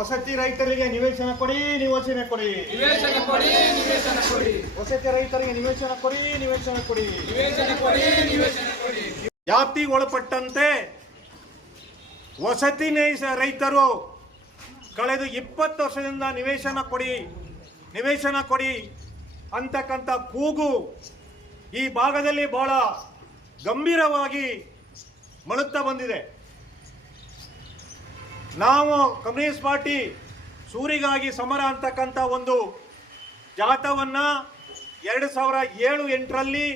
ವಸತಿ ರೈತರಿಗೆ ನಿವೇಶನ ಕೊಡಿ, ನಿವೇಶನ ಕೊಡಿ, ನಿವೇಶನ ಕೊಡಿ, ನಿವೇಶನ ಕೊಡಿ. ವಸತಿ ರೈತರಿಗೆ ನಿವೇಶನ ಕೊಡಿ, ನಿವೇಶನ ಕೊಡಿ, ನಿವೇಶನ ಕೊಡಿ, ನಿವೇಶನ ಕೊಡಿ. ವ್ಯಾಪ್ತಿಗೆ ಒಳಪಟ್ಟಂತೆ ವಸತಿ ರೈತರು ಕಳೆದ 20 ವರ್ಷದಿಂದ ನಿವೇಶನ ಕೊಡಿ, ನಿವೇಶನ ಕೊಡಿ ಅಂತಕ್ಕಂಥ ಕೂಗು ಈ ಭಾಗದಲ್ಲಿ ಬಹಳ ಗಂಭೀರವಾಗಿ ಮೊಳಗ್ತಾ ಬಂದಿದೆ. ನಾವು ಕಮ್ಯುನಿಸ್ಟ್ ಪಾರ್ಟಿ ಸೂರಿಗಾಗಿ ಸಮರ ಅಂತಕ್ಕಂಥ ಒಂದು ಜಾಥಾವನ್ನು 2007-8ರಲ್ಲಿ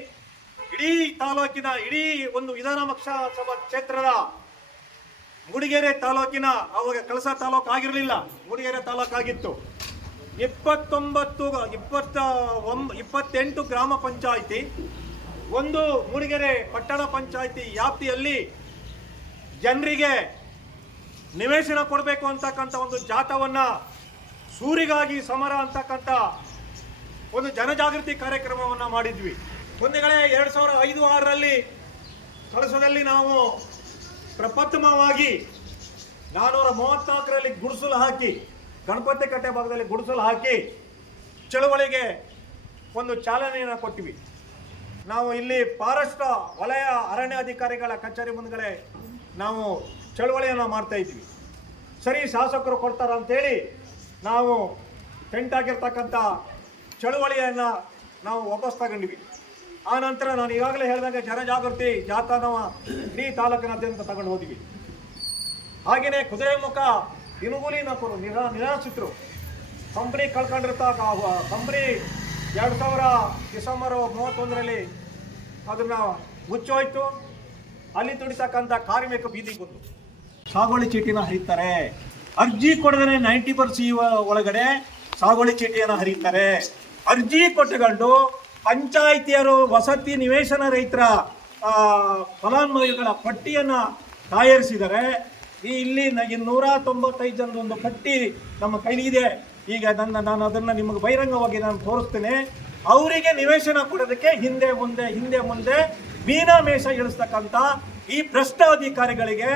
ಇಡೀ ತಾಲೂಕಿನ, ಇಡೀ ಒಂದು ವಿಧಾನಸಭಾ ಕ್ಷೇತ್ರದ ಮೂಡಿಗೆರೆ ತಾಲೂಕಿನ, ಅವಾಗ ಕಳಸ ತಾಲೂಕು ಆಗಿರಲಿಲ್ಲ, ಮೂಡಿಗೆರೆ ತಾಲೂಕಾಗಿತ್ತು. 28 ಗ್ರಾಮ ಪಂಚಾಯಿತಿ, ಒಂದು ಮೂಡಿಗೆರೆ ಪಟ್ಟಣ ಪಂಚಾಯಿತಿ ವ್ಯಾಪ್ತಿಯಲ್ಲಿ ಜನರಿಗೆ ನಿವೇಶನ ಕೊಡಬೇಕು ಅಂತಕ್ಕಂಥ ಒಂದು ಜಾಥಾವನ್ನು, ಸೂರಿಗಾಗಿ ಸಮರ ಅಂತಕ್ಕಂಥ ಒಂದು ಜನಜಾಗೃತಿ ಕಾರ್ಯಕ್ರಮವನ್ನು ಮಾಡಿದ್ವಿ. ಮುಂದೆಗಳೇ 2005-6ರಲ್ಲಿ ಕಳಸದಲ್ಲಿ ನಾವು ಪ್ರಪ್ರಥಮವಾಗಿ 434ರಲ್ಲಿ ಗುಡಿಸಲು ಹಾಕಿ, ಗಣಪತಿ ಕಟ್ಟೆ ಭಾಗದಲ್ಲಿ ಗುಡಿಸಲು ಹಾಕಿ ಚಳವಳಿಗೆ ಒಂದು ಚಾಲನೆಯನ್ನು ಕೊಟ್ಟಿವಿ. ನಾವು ಇಲ್ಲಿ ಫಾರೆಸ್ಟ್ ವಲಯ ಅರಣ್ಯ ಅಧಿಕಾರಿಗಳ ಕಚೇರಿ ಮುಂದ್ಗಡೆ ನಾವು ಚಳವಳಿಯನ್ನು ಮಾಡ್ತಾ ಇದ್ವಿ. ಸರಿ, ಶಾಸಕರು ಕೊಡ್ತಾರ ಅಂತೇಳಿ ನಾವು ಟೆಂಟ್ ಆಗಿರ್ತಕ್ಕಂಥ ಚಳವಳಿಯನ್ನು ನಾವು ವಾಪಸ್ ತಗೊಂಡ್ವಿ. ಆ ನಂತರ ನಾನು ಈಗಾಗಲೇ ಹೇಳಿದಾಗ ಜನಜಾಗೃತಿ ಜಾಥಾ ನಾವು ಇಡೀ ತಾಲೂಕಿನಾದ್ಯಂತ ತಗೊಂಡು ಹೋದ್ವಿ. ಹಾಗೆಯೇ ಕುದುರೆಮುಖ ದಿನಗೂಲಿನಪುರು ನಿರಾಶ್ರಿತರು ಕಂಪ್ನಿ ಕಳ್ಕೊಂಡಿರ್ತಾಗ ಕಂಪ್ನಿ 2000 ಡಿಸೆಂಬರ್ 31ರಲ್ಲಿ ಅದನ್ನು ಮುಚ್ಚೋಯ್ತು. ಅಲ್ಲಿ ದುಡಿತಕ್ಕಂಥ ಕಾರ್ಮಿಕ ಬೀದಿಗೆ ಬಂದು ಸಾಗುವಳಿ ಚೀಟಿನ ಹರಿತಾರೆ. ಅರ್ಜಿ ಕೊಡದೇ 90% ಒಳಗಡೆ ಸಾಗುವಳಿ ಚೀಟಿಯನ್ನು ಹರಿತಾರೆ. ಅರ್ಜಿ ಕೊಟ್ಟುಕೊಂಡು ಪಂಚಾಯಿತಿಯರು ವಸತಿ ನಿವೇಶನ ರೈತರ ಫಲಾನುಭವಿಗಳ ಪಟ್ಟಿಯನ್ನು ತಯಾರಿಸಿದ್ದಾರೆ. ಇಲ್ಲಿ 195 ಜನದ ಒಂದು ಪಟ್ಟಿ ನಮ್ಮ ಕೈಲಿದೆ. ಈಗ ನಾನು ಅದನ್ನು ನಿಮಗೆ ಬಹಿರಂಗವಾಗಿ ನಾನು ತೋರಿಸ್ತೇನೆ. ಅವರಿಗೆ ನಿವೇಶನ ಕೊಡೋದಕ್ಕೆ ಹಿಂದೆ ಮುಂದೆ ಮೀನಾಮೇಷ ಇಳಿಸ್ತಕ್ಕಂಥ ಈ ಭ್ರಷ್ಟ ಅಧಿಕಾರಿಗಳಿಗೆ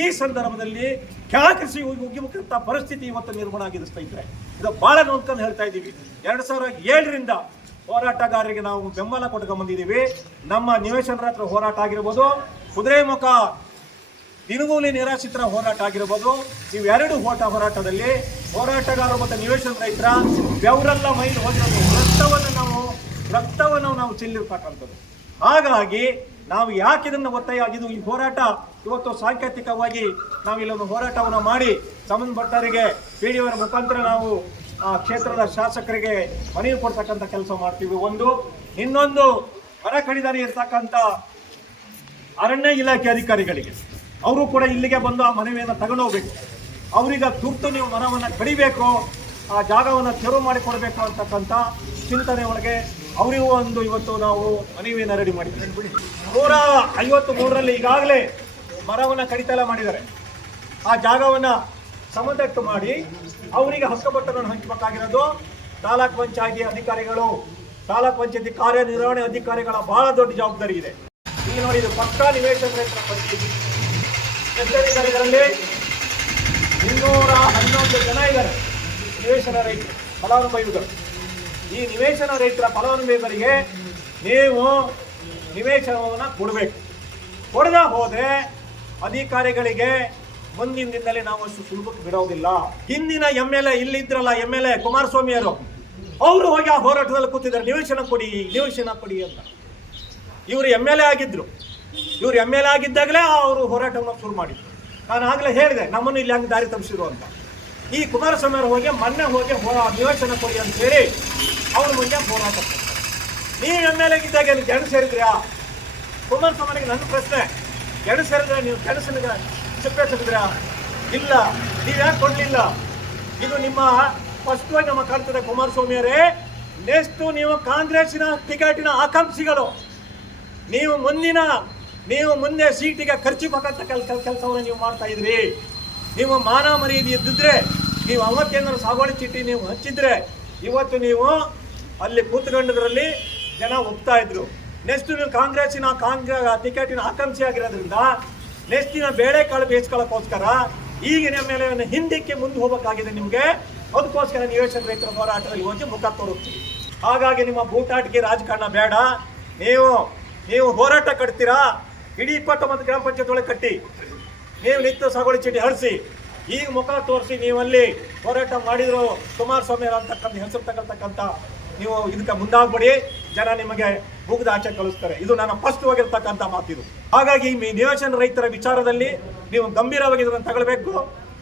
ಈ ಸಂದರ್ಭದಲ್ಲಿ ಕ್ಯಾಕರಿಸಿ ಉಗಿಮುಖಂತ ಪರಿಸ್ಥಿತಿ ಇವತ್ತು ನಿರ್ಮಾಣ ಆಗಿದೆ ಸ್ನೇಹಿತರೆ. ಇದು ಬಹಳ ನೋಡ್ಕೊಂಡು ಹೇಳ್ತಾ ಇದ್ದೀವಿ. 2007ರಿಂದ ಹೋರಾಟಗಾರರಿಗೆ ನಾವು ಬೆಂಬಲ ಕೊಟ್ಕೊಂಡು ಬಂದಿದ್ದೀವಿ. ನಮ್ಮ ನಿವೇಶನರ ಹತ್ರ ಹೋರಾಟ ಆಗಿರ್ಬೋದು, ಕುದುರೆಮುಖ ದಿನಗೂಲಿ ನಿರಾಶ್ರಿತರ ಹೋರಾಟ ಆಗಿರ್ಬೋದು, ಇವೆರಡು ಹೋರಾಟದಲ್ಲಿ ಹೋರಾಟಗಾರರು ಮತ್ತು ನಿವೇಶನ ರೈತರ ಬೆವರೆಲ್ಲ ಮೈಲಿ ಹೋಗಿರೋದು, ರಕ್ತವನ್ನು ನಾವು ಚೆಲ್ಲಿರ್ತಕ್ಕಂಥದ್ದು. ಹಾಗಾಗಿ ನಾವು ಯಾಕೆ ಇದನ್ನು ಒತ್ತಾಯಿದ್ದು, ಈ ಹೋರಾಟ ಇವತ್ತು ಸಾಂಕೇತಿಕವಾಗಿ ನಾವು ಇಲ್ಲೊಂದು ಹೋರಾಟವನ್ನು ಮಾಡಿ ಸಂಬಂಧಪಟ್ಟವರಿಗೆ PDOರ ಮುಖಾಂತರ ನಾವು ಕ್ಷೇತ್ರದ ಶಾಸಕರಿಗೆ ಮನವಿ ಕೊಡ್ತಕ್ಕಂಥ ಕೆಲಸ ಮಾಡ್ತೀವಿ. ಇನ್ನೊಂದು ಮರ ಕಡಿದಾರಿ ಇರ್ತಕ್ಕಂಥ ಅರಣ್ಯ ಇಲಾಖೆ ಅಧಿಕಾರಿಗಳಿಗೆ ಅವರು ಕೂಡ ಇಲ್ಲಿಗೆ ಬಂದು ಆ ಮನವಿಯನ್ನು ತಗೊಂಡು ಹೋಗ್ಬೇಕು. ಅವ್ರಿಗೆ ತುರ್ತು ನೀವು ಮರವನ್ನು ಕಡಿಬೇಕು, ಆ ಜಾಗವನ್ನು ತೆರವು ಮಾಡಿಕೊಡ್ಬೇಕು ಅಂತಕ್ಕಂಥ ಚಿಂತನೆ ಒಳಗೆ ಅವರಿಗೂ ಇವತ್ತು ನಾವು ಮನವಿಯನ್ನು ರೆಡಿ ಮಾಡಿದ್ದೀವಿ. 153ರಲ್ಲಿ ಈಗಾಗಲೇ ಮರವನ್ನು ಕಡಿತಲ ಮಾಡಿದ್ದಾರೆ. ಆ ಜಾಗವನ್ನು ಸಮತಟ್ಟು ಮಾಡಿ ಅವರಿಗೆ ಹಕ್ಕುಪತ್ರಗಳನ್ನು ಹಂಚಬೇಕಾಗಿರೋದು ತಾಲೂಕ್ ಪಂಚಾಯತಿ ಅಧಿಕಾರಿಗಳು, ತಾಲೂಕ್ ಪಂಚಾಯತಿ ಕಾರ್ಯನಿರ್ವಹಣೆ ಅಧಿಕಾರಿಗಳ ಬಹಳ ದೊಡ್ಡ ಜವಾಬ್ದಾರಿ ಇದೆ. ಈಗ ನೋಡಿ, ಇದು ಪಕ್ಕಾ ನಿವೇಶನ ರೈತರ ಪರಿಸ್ಥಿತಿ. ಇದರಲ್ಲಿ 211 ಜನ ಇದ್ದಾರೆ ನಿವೇಶನ ರೈತರು, ಫಲಾನುಭವಿಗಳು. ಈ ನಿವೇಶನ ರೈತರ ಫಲಾನುಭವಿಗಳಿಗೆ ನೀವು ನಿವೇಶನವನ್ನು ಕೊಡಬೇಕು. ಕೊಡದ ಹೋದರೆ ಅಧಿಕಾರಿಗಳಿಗೆ ಮುಂದಿನ ದಿನದಲ್ಲಿ ನಾವು ಅಷ್ಟು ಸುಲಭಕ್ಕೆ ಬಿಡೋದಿಲ್ಲ. ಹಿಂದಿನ MLA ಇಲ್ಲಿದ್ರಲ್ಲ, MLA ಕುಮಾರಸ್ವಾಮಿಯವರು, ಅವರು ಹೋಗಿ ಆ ಹೋರಾಟದಲ್ಲಿ ಕೂತಿದ್ದಾರೆ, ನಿವೇಶನ ಕೊಡಿ ಅಂತ. ಇವರು MLA ಆಗಿದ್ರು. ಇವರು MLA ಆಗಿದ್ದಾಗಲೇ ಅವರು ಹೋರಾಟವನ್ನು ಶುರು ಮಾಡಿದ್ರು. ನಾನು ಆಗಲೇ ಹೇಳಿದೆ, ನಮ್ಮನ್ನು ಇಲ್ಲಿ ಹಂಗೆ ದಾರಿ ತಪ್ಪಿಸಿರು ಅಂತ. ಈ ಕುಮಾರಸ್ವಾಮಿ ಅವರು ಮೊನ್ನೆ ಹೋಗಿ ನಿವೇಶನ ಕೊಡಿ ಅಂತ ಹೇಳಿ ಅವ್ರ ಮುಂದೆ ಹೋರಾಟ ಮಾಡ್ತಾರೆ. ನೀವು MLA ಆಗಿದ್ದಾಗ ಗೆಣಸು ಸೇರಿದ್ರ್ಯಾ? ಕುಮಾರಸ್ವಾಮಿಗೆ ನನ್ನ ಪ್ರಶ್ನೆ, ಗೆಣಸು ಸೇರಿದ್ರೆ ನೀವು ಗೆಣಸನಿಗೆ ಸಿಪ್ಪೆ ತೆಗೆದ್ರ್ಯಾ? ಇಲ್ಲ. ನೀವು ಯಾಕೆ ಕೊಡಲಿಲ್ಲ? ಇದು ನಿಮ್ಮ ಸ್ಪಷ್ಟವಾಗಿ ನಮ್ಮ ಕಾಣ್ತದೆ. ಕುಮಾರಸ್ವಾಮಿಯವರೇ, ನೆಕ್ಸ್ಟ್ ನೀವು ಕಾಂಗ್ರೆಸ್ಸಿನ ಟಿಕೆಟಿನ ಆಕಾಂಕ್ಷಿಗಳು, ನೀವು ಮುಂದೆ ಸೀಟಿಗೆ ಖರ್ಚು ಹಾಕಂತ ಕೆಲಸವನ್ನು ನೀವು ಮಾಡ್ತಾ ಇದ್ರಿ. ನೀವು ಮಾನ ಮರ್ಯಾದೆ ಇದ್ದಿದ್ರೆ, ನೀವು ಅವತ್ತೇನಾದ್ರು ಸಾಗುವಳಿ ಚೀಟಿ ನೀವು ಹಚ್ಚಿದ್ರೆ ಇವತ್ತು ನೀವು ಅಲ್ಲಿ ಕೂತ್ಕೊಂಡದ್ರಲ್ಲಿ ಜನ ಒಪ್ತಾ ಇದ್ರು. ನೆಕ್ಸ್ಟ್ ನೀವು ಕಾಂಗ್ರೆಸ್ ಟಿಕೆಟಿನ ಆಕಾಂಕ್ಷಿ ಆಗಿರೋದ್ರಿಂದ ನೆಕ್ಸ್ಟ್ ದಿನ ಬೇಳೆಕಾಳು ಬೇಯಿಸ್ಕೊಳ್ಳೋಕ್ಕೋಸ್ಕರ ಈಗಿನ ಮೇಲೆ ಹಿಂದಕ್ಕೆ ಮುಂದೆ ಹೋಗಬೇಕಾಗಿದೆ ನಿಮಗೆ. ಅದಕ್ಕೋಸ್ಕರ ನಿವೇಶನ ರೈತರ ಹೋರಾಟದಲ್ಲಿ ಹೋಗಿ ಮುಖ ತೋರುತ್ತೀವಿ. ಹಾಗಾಗಿ ನಿಮ್ಮ ಬೂಟಾಟಿಕೆ ರಾಜಕಾರಣ ಬೇಡ. ನೀವು ಹೋರಾಟ ಕಟ್ತೀರಾ, ಇಡೀ 29 ಗ್ರಾಮ ಪಂಚಾಯತ್ ಒಳಗೆ ಕಟ್ಟಿ, ನೀವು ನಿತ್ಯ ಸಾಗುವಳಿ ಚೀಟಿ ಹರಿಸಿ, ಈಗ ಮುಖ ತೋರಿಸಿ ನೀವಲ್ಲಿ ಹೋರಾಟ ಮಾಡಿದ್ರು ಕುಮಾರಸ್ವಾಮಿ ಅಂತಕ್ಕಂಥ ಹೆಸರು ತಗೊಳ್ತಕ್ಕಂಥ ನೀವು ಇದಕ್ಕೆ ಮುಂದಾಗ್ಬಿಡಿ. ಜನ ನಿಮಗೆ ಮುಗಿದ ಆಚೆ ಕಳಿಸ್ತಾರೆ. ಇದು ನನ್ನ ಸ್ಪಷ್ಟವಾಗಿರ್ತಕ್ಕಂಥ ಮಾತಿದು. ಹಾಗಾಗಿ ಈ ನಿವೇಶನ ರೈತರ ವಿಚಾರದಲ್ಲಿ ನೀವು ಗಂಭೀರವಾಗಿ ಇದನ್ನು ತಗೊಳ್ಬೇಕು.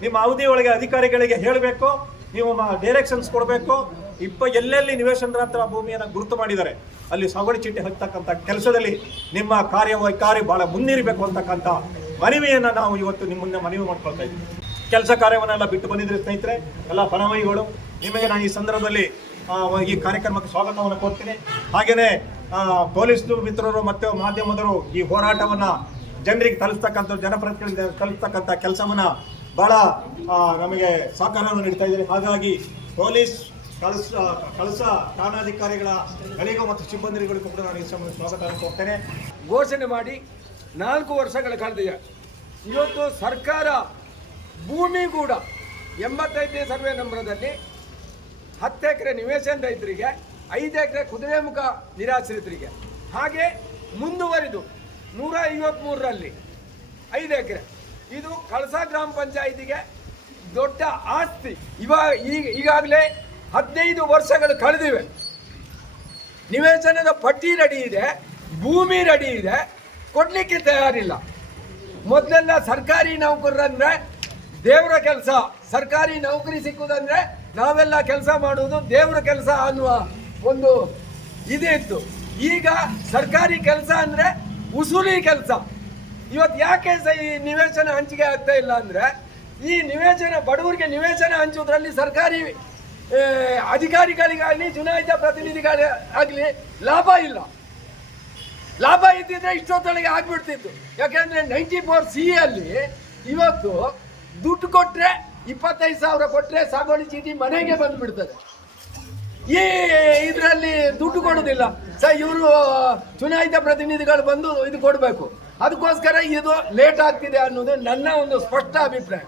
ನಿಮ್ಮ ಅವಧಿ ಒಳಗೆ ಅಧಿಕಾರಿಗಳಿಗೆ ಹೇಳಬೇಕು, ನೀವು ಡೈರೆಕ್ಷನ್ಸ್ ಕೊಡಬೇಕು. ಎಲ್ಲೆಲ್ಲಿ ನಿವೇಶನರ ಭೂಮಿಯನ್ನು ಗುರುತು ಮಾಡಿದ್ದಾರೆ ಅಲ್ಲಿ ಸಾಗುವಳಿ ಚೀಟಿ ಹಚ್ಚತಕ್ಕಂಥ ಕೆಲಸದಲ್ಲಿ ನಿಮ್ಮ ಕಾರ್ಯವೈಖರಿ ಬಹಳ ಮುನ್ನಿರಬೇಕು ಅಂತಕ್ಕಂಥ ಮನವಿಯನ್ನು ನಾವು ಇವತ್ತು ನಿಮ್ಮ ಮುಂದೆ ಮನವಿ ಮಾಡ್ಕೊಳ್ತಾ ಇದ್ದೀವಿ. ಕೆಲಸ ಕಾರ್ಯವನ್ನೆಲ್ಲ ಬಿಟ್ಟು ಬಂದಿದ್ರೆ ಸ್ನೇಹಿತರೆ, ಎಲ್ಲ ಫಲಾನುಭವಿಗಳು, ನಿಮಗೆ ನಾನು ಈ ಸಂದರ್ಭದಲ್ಲಿ ಈ ಕಾರ್ಯಕ್ರಮಕ್ಕೆ ಸ್ವಾಗತವನ್ನು ಕೋರ್ತೀನಿ. ಹಾಗೆಯೇ ಪೊಲೀಸ್ ಮಿತ್ರರು ಮತ್ತು ಮಾಧ್ಯಮದವರು ಈ ಹೋರಾಟವನ್ನು ಜನರಿಗೆ ತಲುಪಿಸ್ತಕ್ಕಂಥ, ಜನಪ್ರತಿನಿಧಿಗಳಿಗೆ ತಲುಪಿಸ್ತಕ್ಕಂಥ ಕೆಲಸವನ್ನು ಭಾಳ ನಮಗೆ ಸಹಕಾರವನ್ನು ನೀಡ್ತಾ ಇದ್ದಾರೆ. ಹಾಗಾಗಿ ಪೊಲೀಸ್ ಕಳಸ ಠಾಣಾಧಿಕಾರಿಗಳಿಗೂ ಮತ್ತು ಸಿಬ್ಬಂದಿಗಳಿಗೂ ಕೂಡ ನಾನು ಈ ಸಮಯ ಸ್ವಾಗತವನ್ನು ಕೋರ್ತೇನೆ. ಘೋಷಣೆ ಮಾಡಿ 4 ವರ್ಷಗಳ ಕಳೆದಿದೆ. ಇವತ್ತು ಸರ್ಕಾರ ಭೂಮಿ ಕೂಡ 85ನೇ ಸರ್ವೆ ನಂಬರದಲ್ಲಿ 10 ಎಕರೆ ನಿವೇಶನ ರೈತರಿಗೆ, 5 ಎಕರೆ ಕುದುರೆಮುಖ ನಿರಾಶ್ರಿತರಿಗೆ, ಹಾಗೆ ಮುಂದುವರಿದು 153ರಲ್ಲಿ 5 ಎಕರೆ ಇದು ಕಳಸ ಗ್ರಾಮ ಪಂಚಾಯಿತಿಗೆ ದೊಡ್ಡ ಆಸ್ತಿ. ಈಗಾಗಲೇ 15 ವರ್ಷಗಳು ಕಳೆದಿವೆ. ನಿವೇಶನದ ಪಟ್ಟಿ ರೆಡಿ ಇದೆ, ಭೂಮಿ ರೆಡಿ ಇದೆ, ಕೊಡ್ಲಿಕ್ಕೆ ತಯಾರಿಲ್ಲ. ಮೊದಲೆಲ್ಲ ಸರ್ಕಾರಿ ನೌಕರರಂದ್ರೆ ದೇವರ ಕೆಲಸ, ಸರ್ಕಾರಿ ನೌಕರಿ ಸಿಕ್ಕುದಂದ್ರೆ ನಾವೆಲ್ಲ ಕೆಲಸ ಮಾಡುವುದು ದೇವರ ಕೆಲಸ ಅನ್ನುವ ಒಂದು ಇದೇ ಇತ್ತು. ಈಗ ಸರ್ಕಾರಿ ಕೆಲಸ ಅಂದ್ರೆ ಉಸುಲಿ ಕೆಲಸ. ಇವತ್ತು ಯಾಕೆ ಈ ನಿವೇಶನ ಹಂಚಿಕೆ ಆಗ್ತಾ ಇಲ್ಲ ಅಂದ್ರೆ, ಈ ನಿವೇಶನ ಬಡವರಿಗೆ ನಿವೇಶನ ಹಂಚುವುದರಲ್ಲಿ ಸರ್ಕಾರಿ ಅಧಿಕಾರಿಗಳಿಗಾಗಲಿ ಚುನಾಯಿತ ಪ್ರತಿನಿಧಿಗಳಾಗಲಿ ಲಾಭ ಇಲ್ಲ. ಲಾಭ ಇದ್ದಿದ್ರೆ ಇಷ್ಟೊತ್ತೊಳಗೆ ಆಗ್ಬಿಡ್ತಿತ್ತು. ಯಾಕೆಂದ್ರೆ 94C ಅಲ್ಲಿ ಇವತ್ತು ದುಡ್ಡು ಕೊಟ್ರೆ 25,000 ಕೊಟ್ರೆ ಸಾಗುವಳಿ ಚೀಟಿ ಮನೆಗೆ ಬಂದ್ಬಿಡ್ತದೆ. ಈ ಇದರಲ್ಲಿ ದುಡ್ಡು ಕೊಡೋದಿಲ್ಲ. ಇವರು ಚುನಾಯಿತ ಪ್ರತಿನಿಧಿಗಳು ಬಂದು ಇದು ಕೊಡಬೇಕು. ಅದಕ್ಕೋಸ್ಕರ ಇದು ಲೇಟ್ ಆಗ್ತಿದೆ ಅನ್ನೋದು ನನ್ನ ಒಂದು ಸ್ಪಷ್ಟ ಅಭಿಪ್ರಾಯ.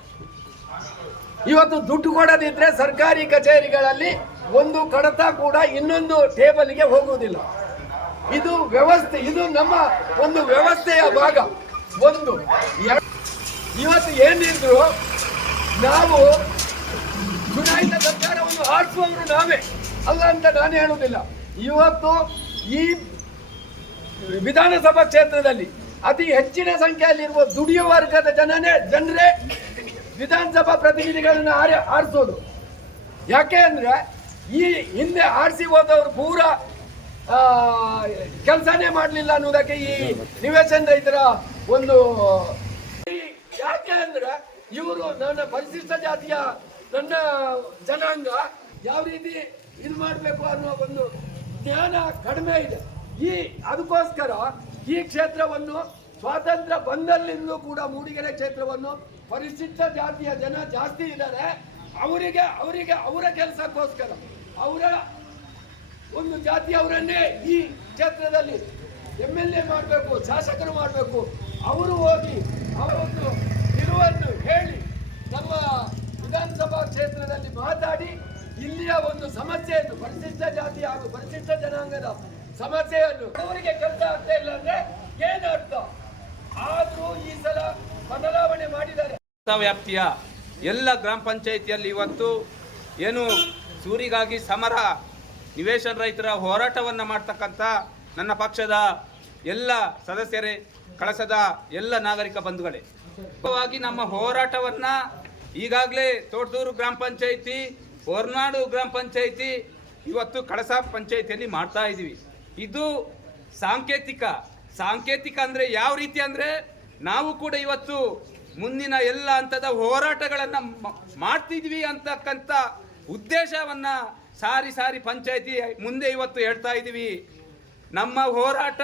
ಇವತ್ತು ದುಡ್ಡು ಕೊಡದಿದ್ರೆ ಸರ್ಕಾರಿ ಕಚೇರಿಗಳಲ್ಲಿ ಒಂದು ಕಡತ ಕೂಡ ಇನ್ನೊಂದು ಟೇಬಲ್ಗೆ ಹೋಗುವುದಿಲ್ಲ. ಇದು ವ್ಯವಸ್ಥೆ, ಇದು ನಮ್ಮ ಒಂದು ವ್ಯವಸ್ಥೆಯ ಭಾಗ. ಇವತ್ತು ಏನಿದ್ರು ನಾವು ಚುನಾಯಿತ ಸರ್ಕಾರವನ್ನು ಆರಿಸುವವರು ನಾವೇ ಅಲ್ಲ ಅಂತ ನಾನು ಹೇಳುವುದಿಲ್ಲ. ಇವತ್ತು ಈ ವಿಧಾನಸಭಾ ಕ್ಷೇತ್ರದಲ್ಲಿ ಅತಿ ಹೆಚ್ಚಿನ ಸಂಖ್ಯೆಯಲ್ಲಿರುವ ದುಡಿಯುವ ವರ್ಗದ ಜನರೇ ವಿಧಾನಸಭಾ ಪ್ರತಿನಿಧಿಗಳನ್ನ ಆರಿಸೋದು. ಯಾಕೆ ಅಂದ್ರೆ ಈ ಹಿಂದೆ ಆರಿಸಿ ಹೋದವರು ಪೂರಾ ಕೆಲಸನೇ ಮಾಡಲಿಲ್ಲ ಅನ್ನೋದಕ್ಕೆ ಈ ನಿವೇಶನ ರೈತರ ಒಂದು. ಯಾಕೆ ಅಂದ್ರೆ ಇವರು ನನ್ನ ಪರಿಶಿಷ್ಟ ಜಾತಿಯ ನನ್ನ ಜನಾಂಗ ಯಾವ ರೀತಿ ಇದು ಮಾಡಬೇಕು ಅನ್ನೋ ಒಂದು ಜ್ಞಾನ ಕಡಿಮೆ ಇದೆ. ಅದಕ್ಕೋಸ್ಕರ ಈ ಕ್ಷೇತ್ರವನ್ನು ಸ್ವಾತಂತ್ರ್ಯ ಬಂದಲ್ಲಿಂದಲೂ ಕೂಡ ಮೂಡಿಗೆರೆ ಕ್ಷೇತ್ರವನ್ನು ಪರಿಶಿಷ್ಟ ಜಾತಿಯ ಜನ ಜಾಸ್ತಿ ಇದ್ದಾರೆ. ಅವರಿಗೆ ಅವರ ಕೆಲಸಕ್ಕೋಸ್ಕರ ಅವರ ಒಂದು ಜಾತಿಯವರನ್ನೇ ಈ ಕ್ಷೇತ್ರದಲ್ಲಿ MLA ಮಾಡಬೇಕು, ಶಾಸಕರು ಮಾಡಬೇಕು. ಅವರು ಹೋಗಿ ಅವರೊಂದು ನಿಲುವನ್ನು ಹೇಳಿ ನಮ್ಮ ವಿಧಾನಸಭಾ ಕ್ಷೇತ್ರದಲ್ಲಿ ಮಾತಾಡಿ ಇಲ್ಲಿಯ ಒಂದು ಸಮಸ್ಯೆಯನ್ನು, ಪರಿಶಿಷ್ಟ ಜಾತಿ ಹಾಗೂ ಪರಿಶಿಷ್ಟ ಜನಾಂಗದ ಸಮಸ್ಯೆಯನ್ನು ಅವರಿಗೆ ಕೆಲಸ ಆಗ್ತಾ ಇಲ್ಲ ಅಂದ್ರೆ ಏನು ಅರ್ಥ? ಆದ್ರೂ ಈ ಸಲ ಬದಲಾವಣೆ ಮಾಡಿದ್ದಾರೆ. ವ್ಯಾಪ್ತಿಯ ಎಲ್ಲ ಗ್ರಾಮ ಪಂಚಾಯಿತಿಯಲ್ಲಿ ಇವತ್ತು ಏನು ಸೂರಿಗಾಗಿ ಸಮರ ನಿವೇಶನ ರೈತರ ಹೋರಾಟವನ್ನು ಮಾಡ್ತಕ್ಕಂಥ ನನ್ನ ಪಕ್ಷದ ಎಲ್ಲ ಸದಸ್ಯರೇ, ಕಳಸದ ಎಲ್ಲ ನಾಗರಿಕ ಬಂಧುಗಳೇ, ನಮ್ಮ ಹೋರಾಟವನ್ನು ಈಗಾಗಲೇ ತೋಟದೂರು ಗ್ರಾಮ ಪಂಚಾಯಿತಿ, ಹೊರನಾಡು ಗ್ರಾಮ ಪಂಚಾಯಿತಿ, ಇವತ್ತು ಕಳಸ ಪಂಚಾಯಿತಿಯಲ್ಲಿ ಮಾಡ್ತಾ ಇದ್ದೀವಿ. ಇದು ಸಾಂಕೇತಿಕ ಅಂದರೆ ಯಾವ ರೀತಿ ಅಂದರೆ, ನಾವು ಕೂಡ ಇವತ್ತು ಮುಂದಿನ ಎಲ್ಲ ಹಂತದ ಹೋರಾಟಗಳನ್ನು ಮಾಡ್ತಿದ್ವಿ ಅಂತಕ್ಕಂಥ ಉದ್ದೇಶವನ್ನು ಸಾರಿ ಪಂಚಾಯಿತಿ ಮುಂದೆ ಇವತ್ತು ಹೇಳ್ತಾ ಇದ್ದೀವಿ. ನಮ್ಮ ಹೋರಾಟ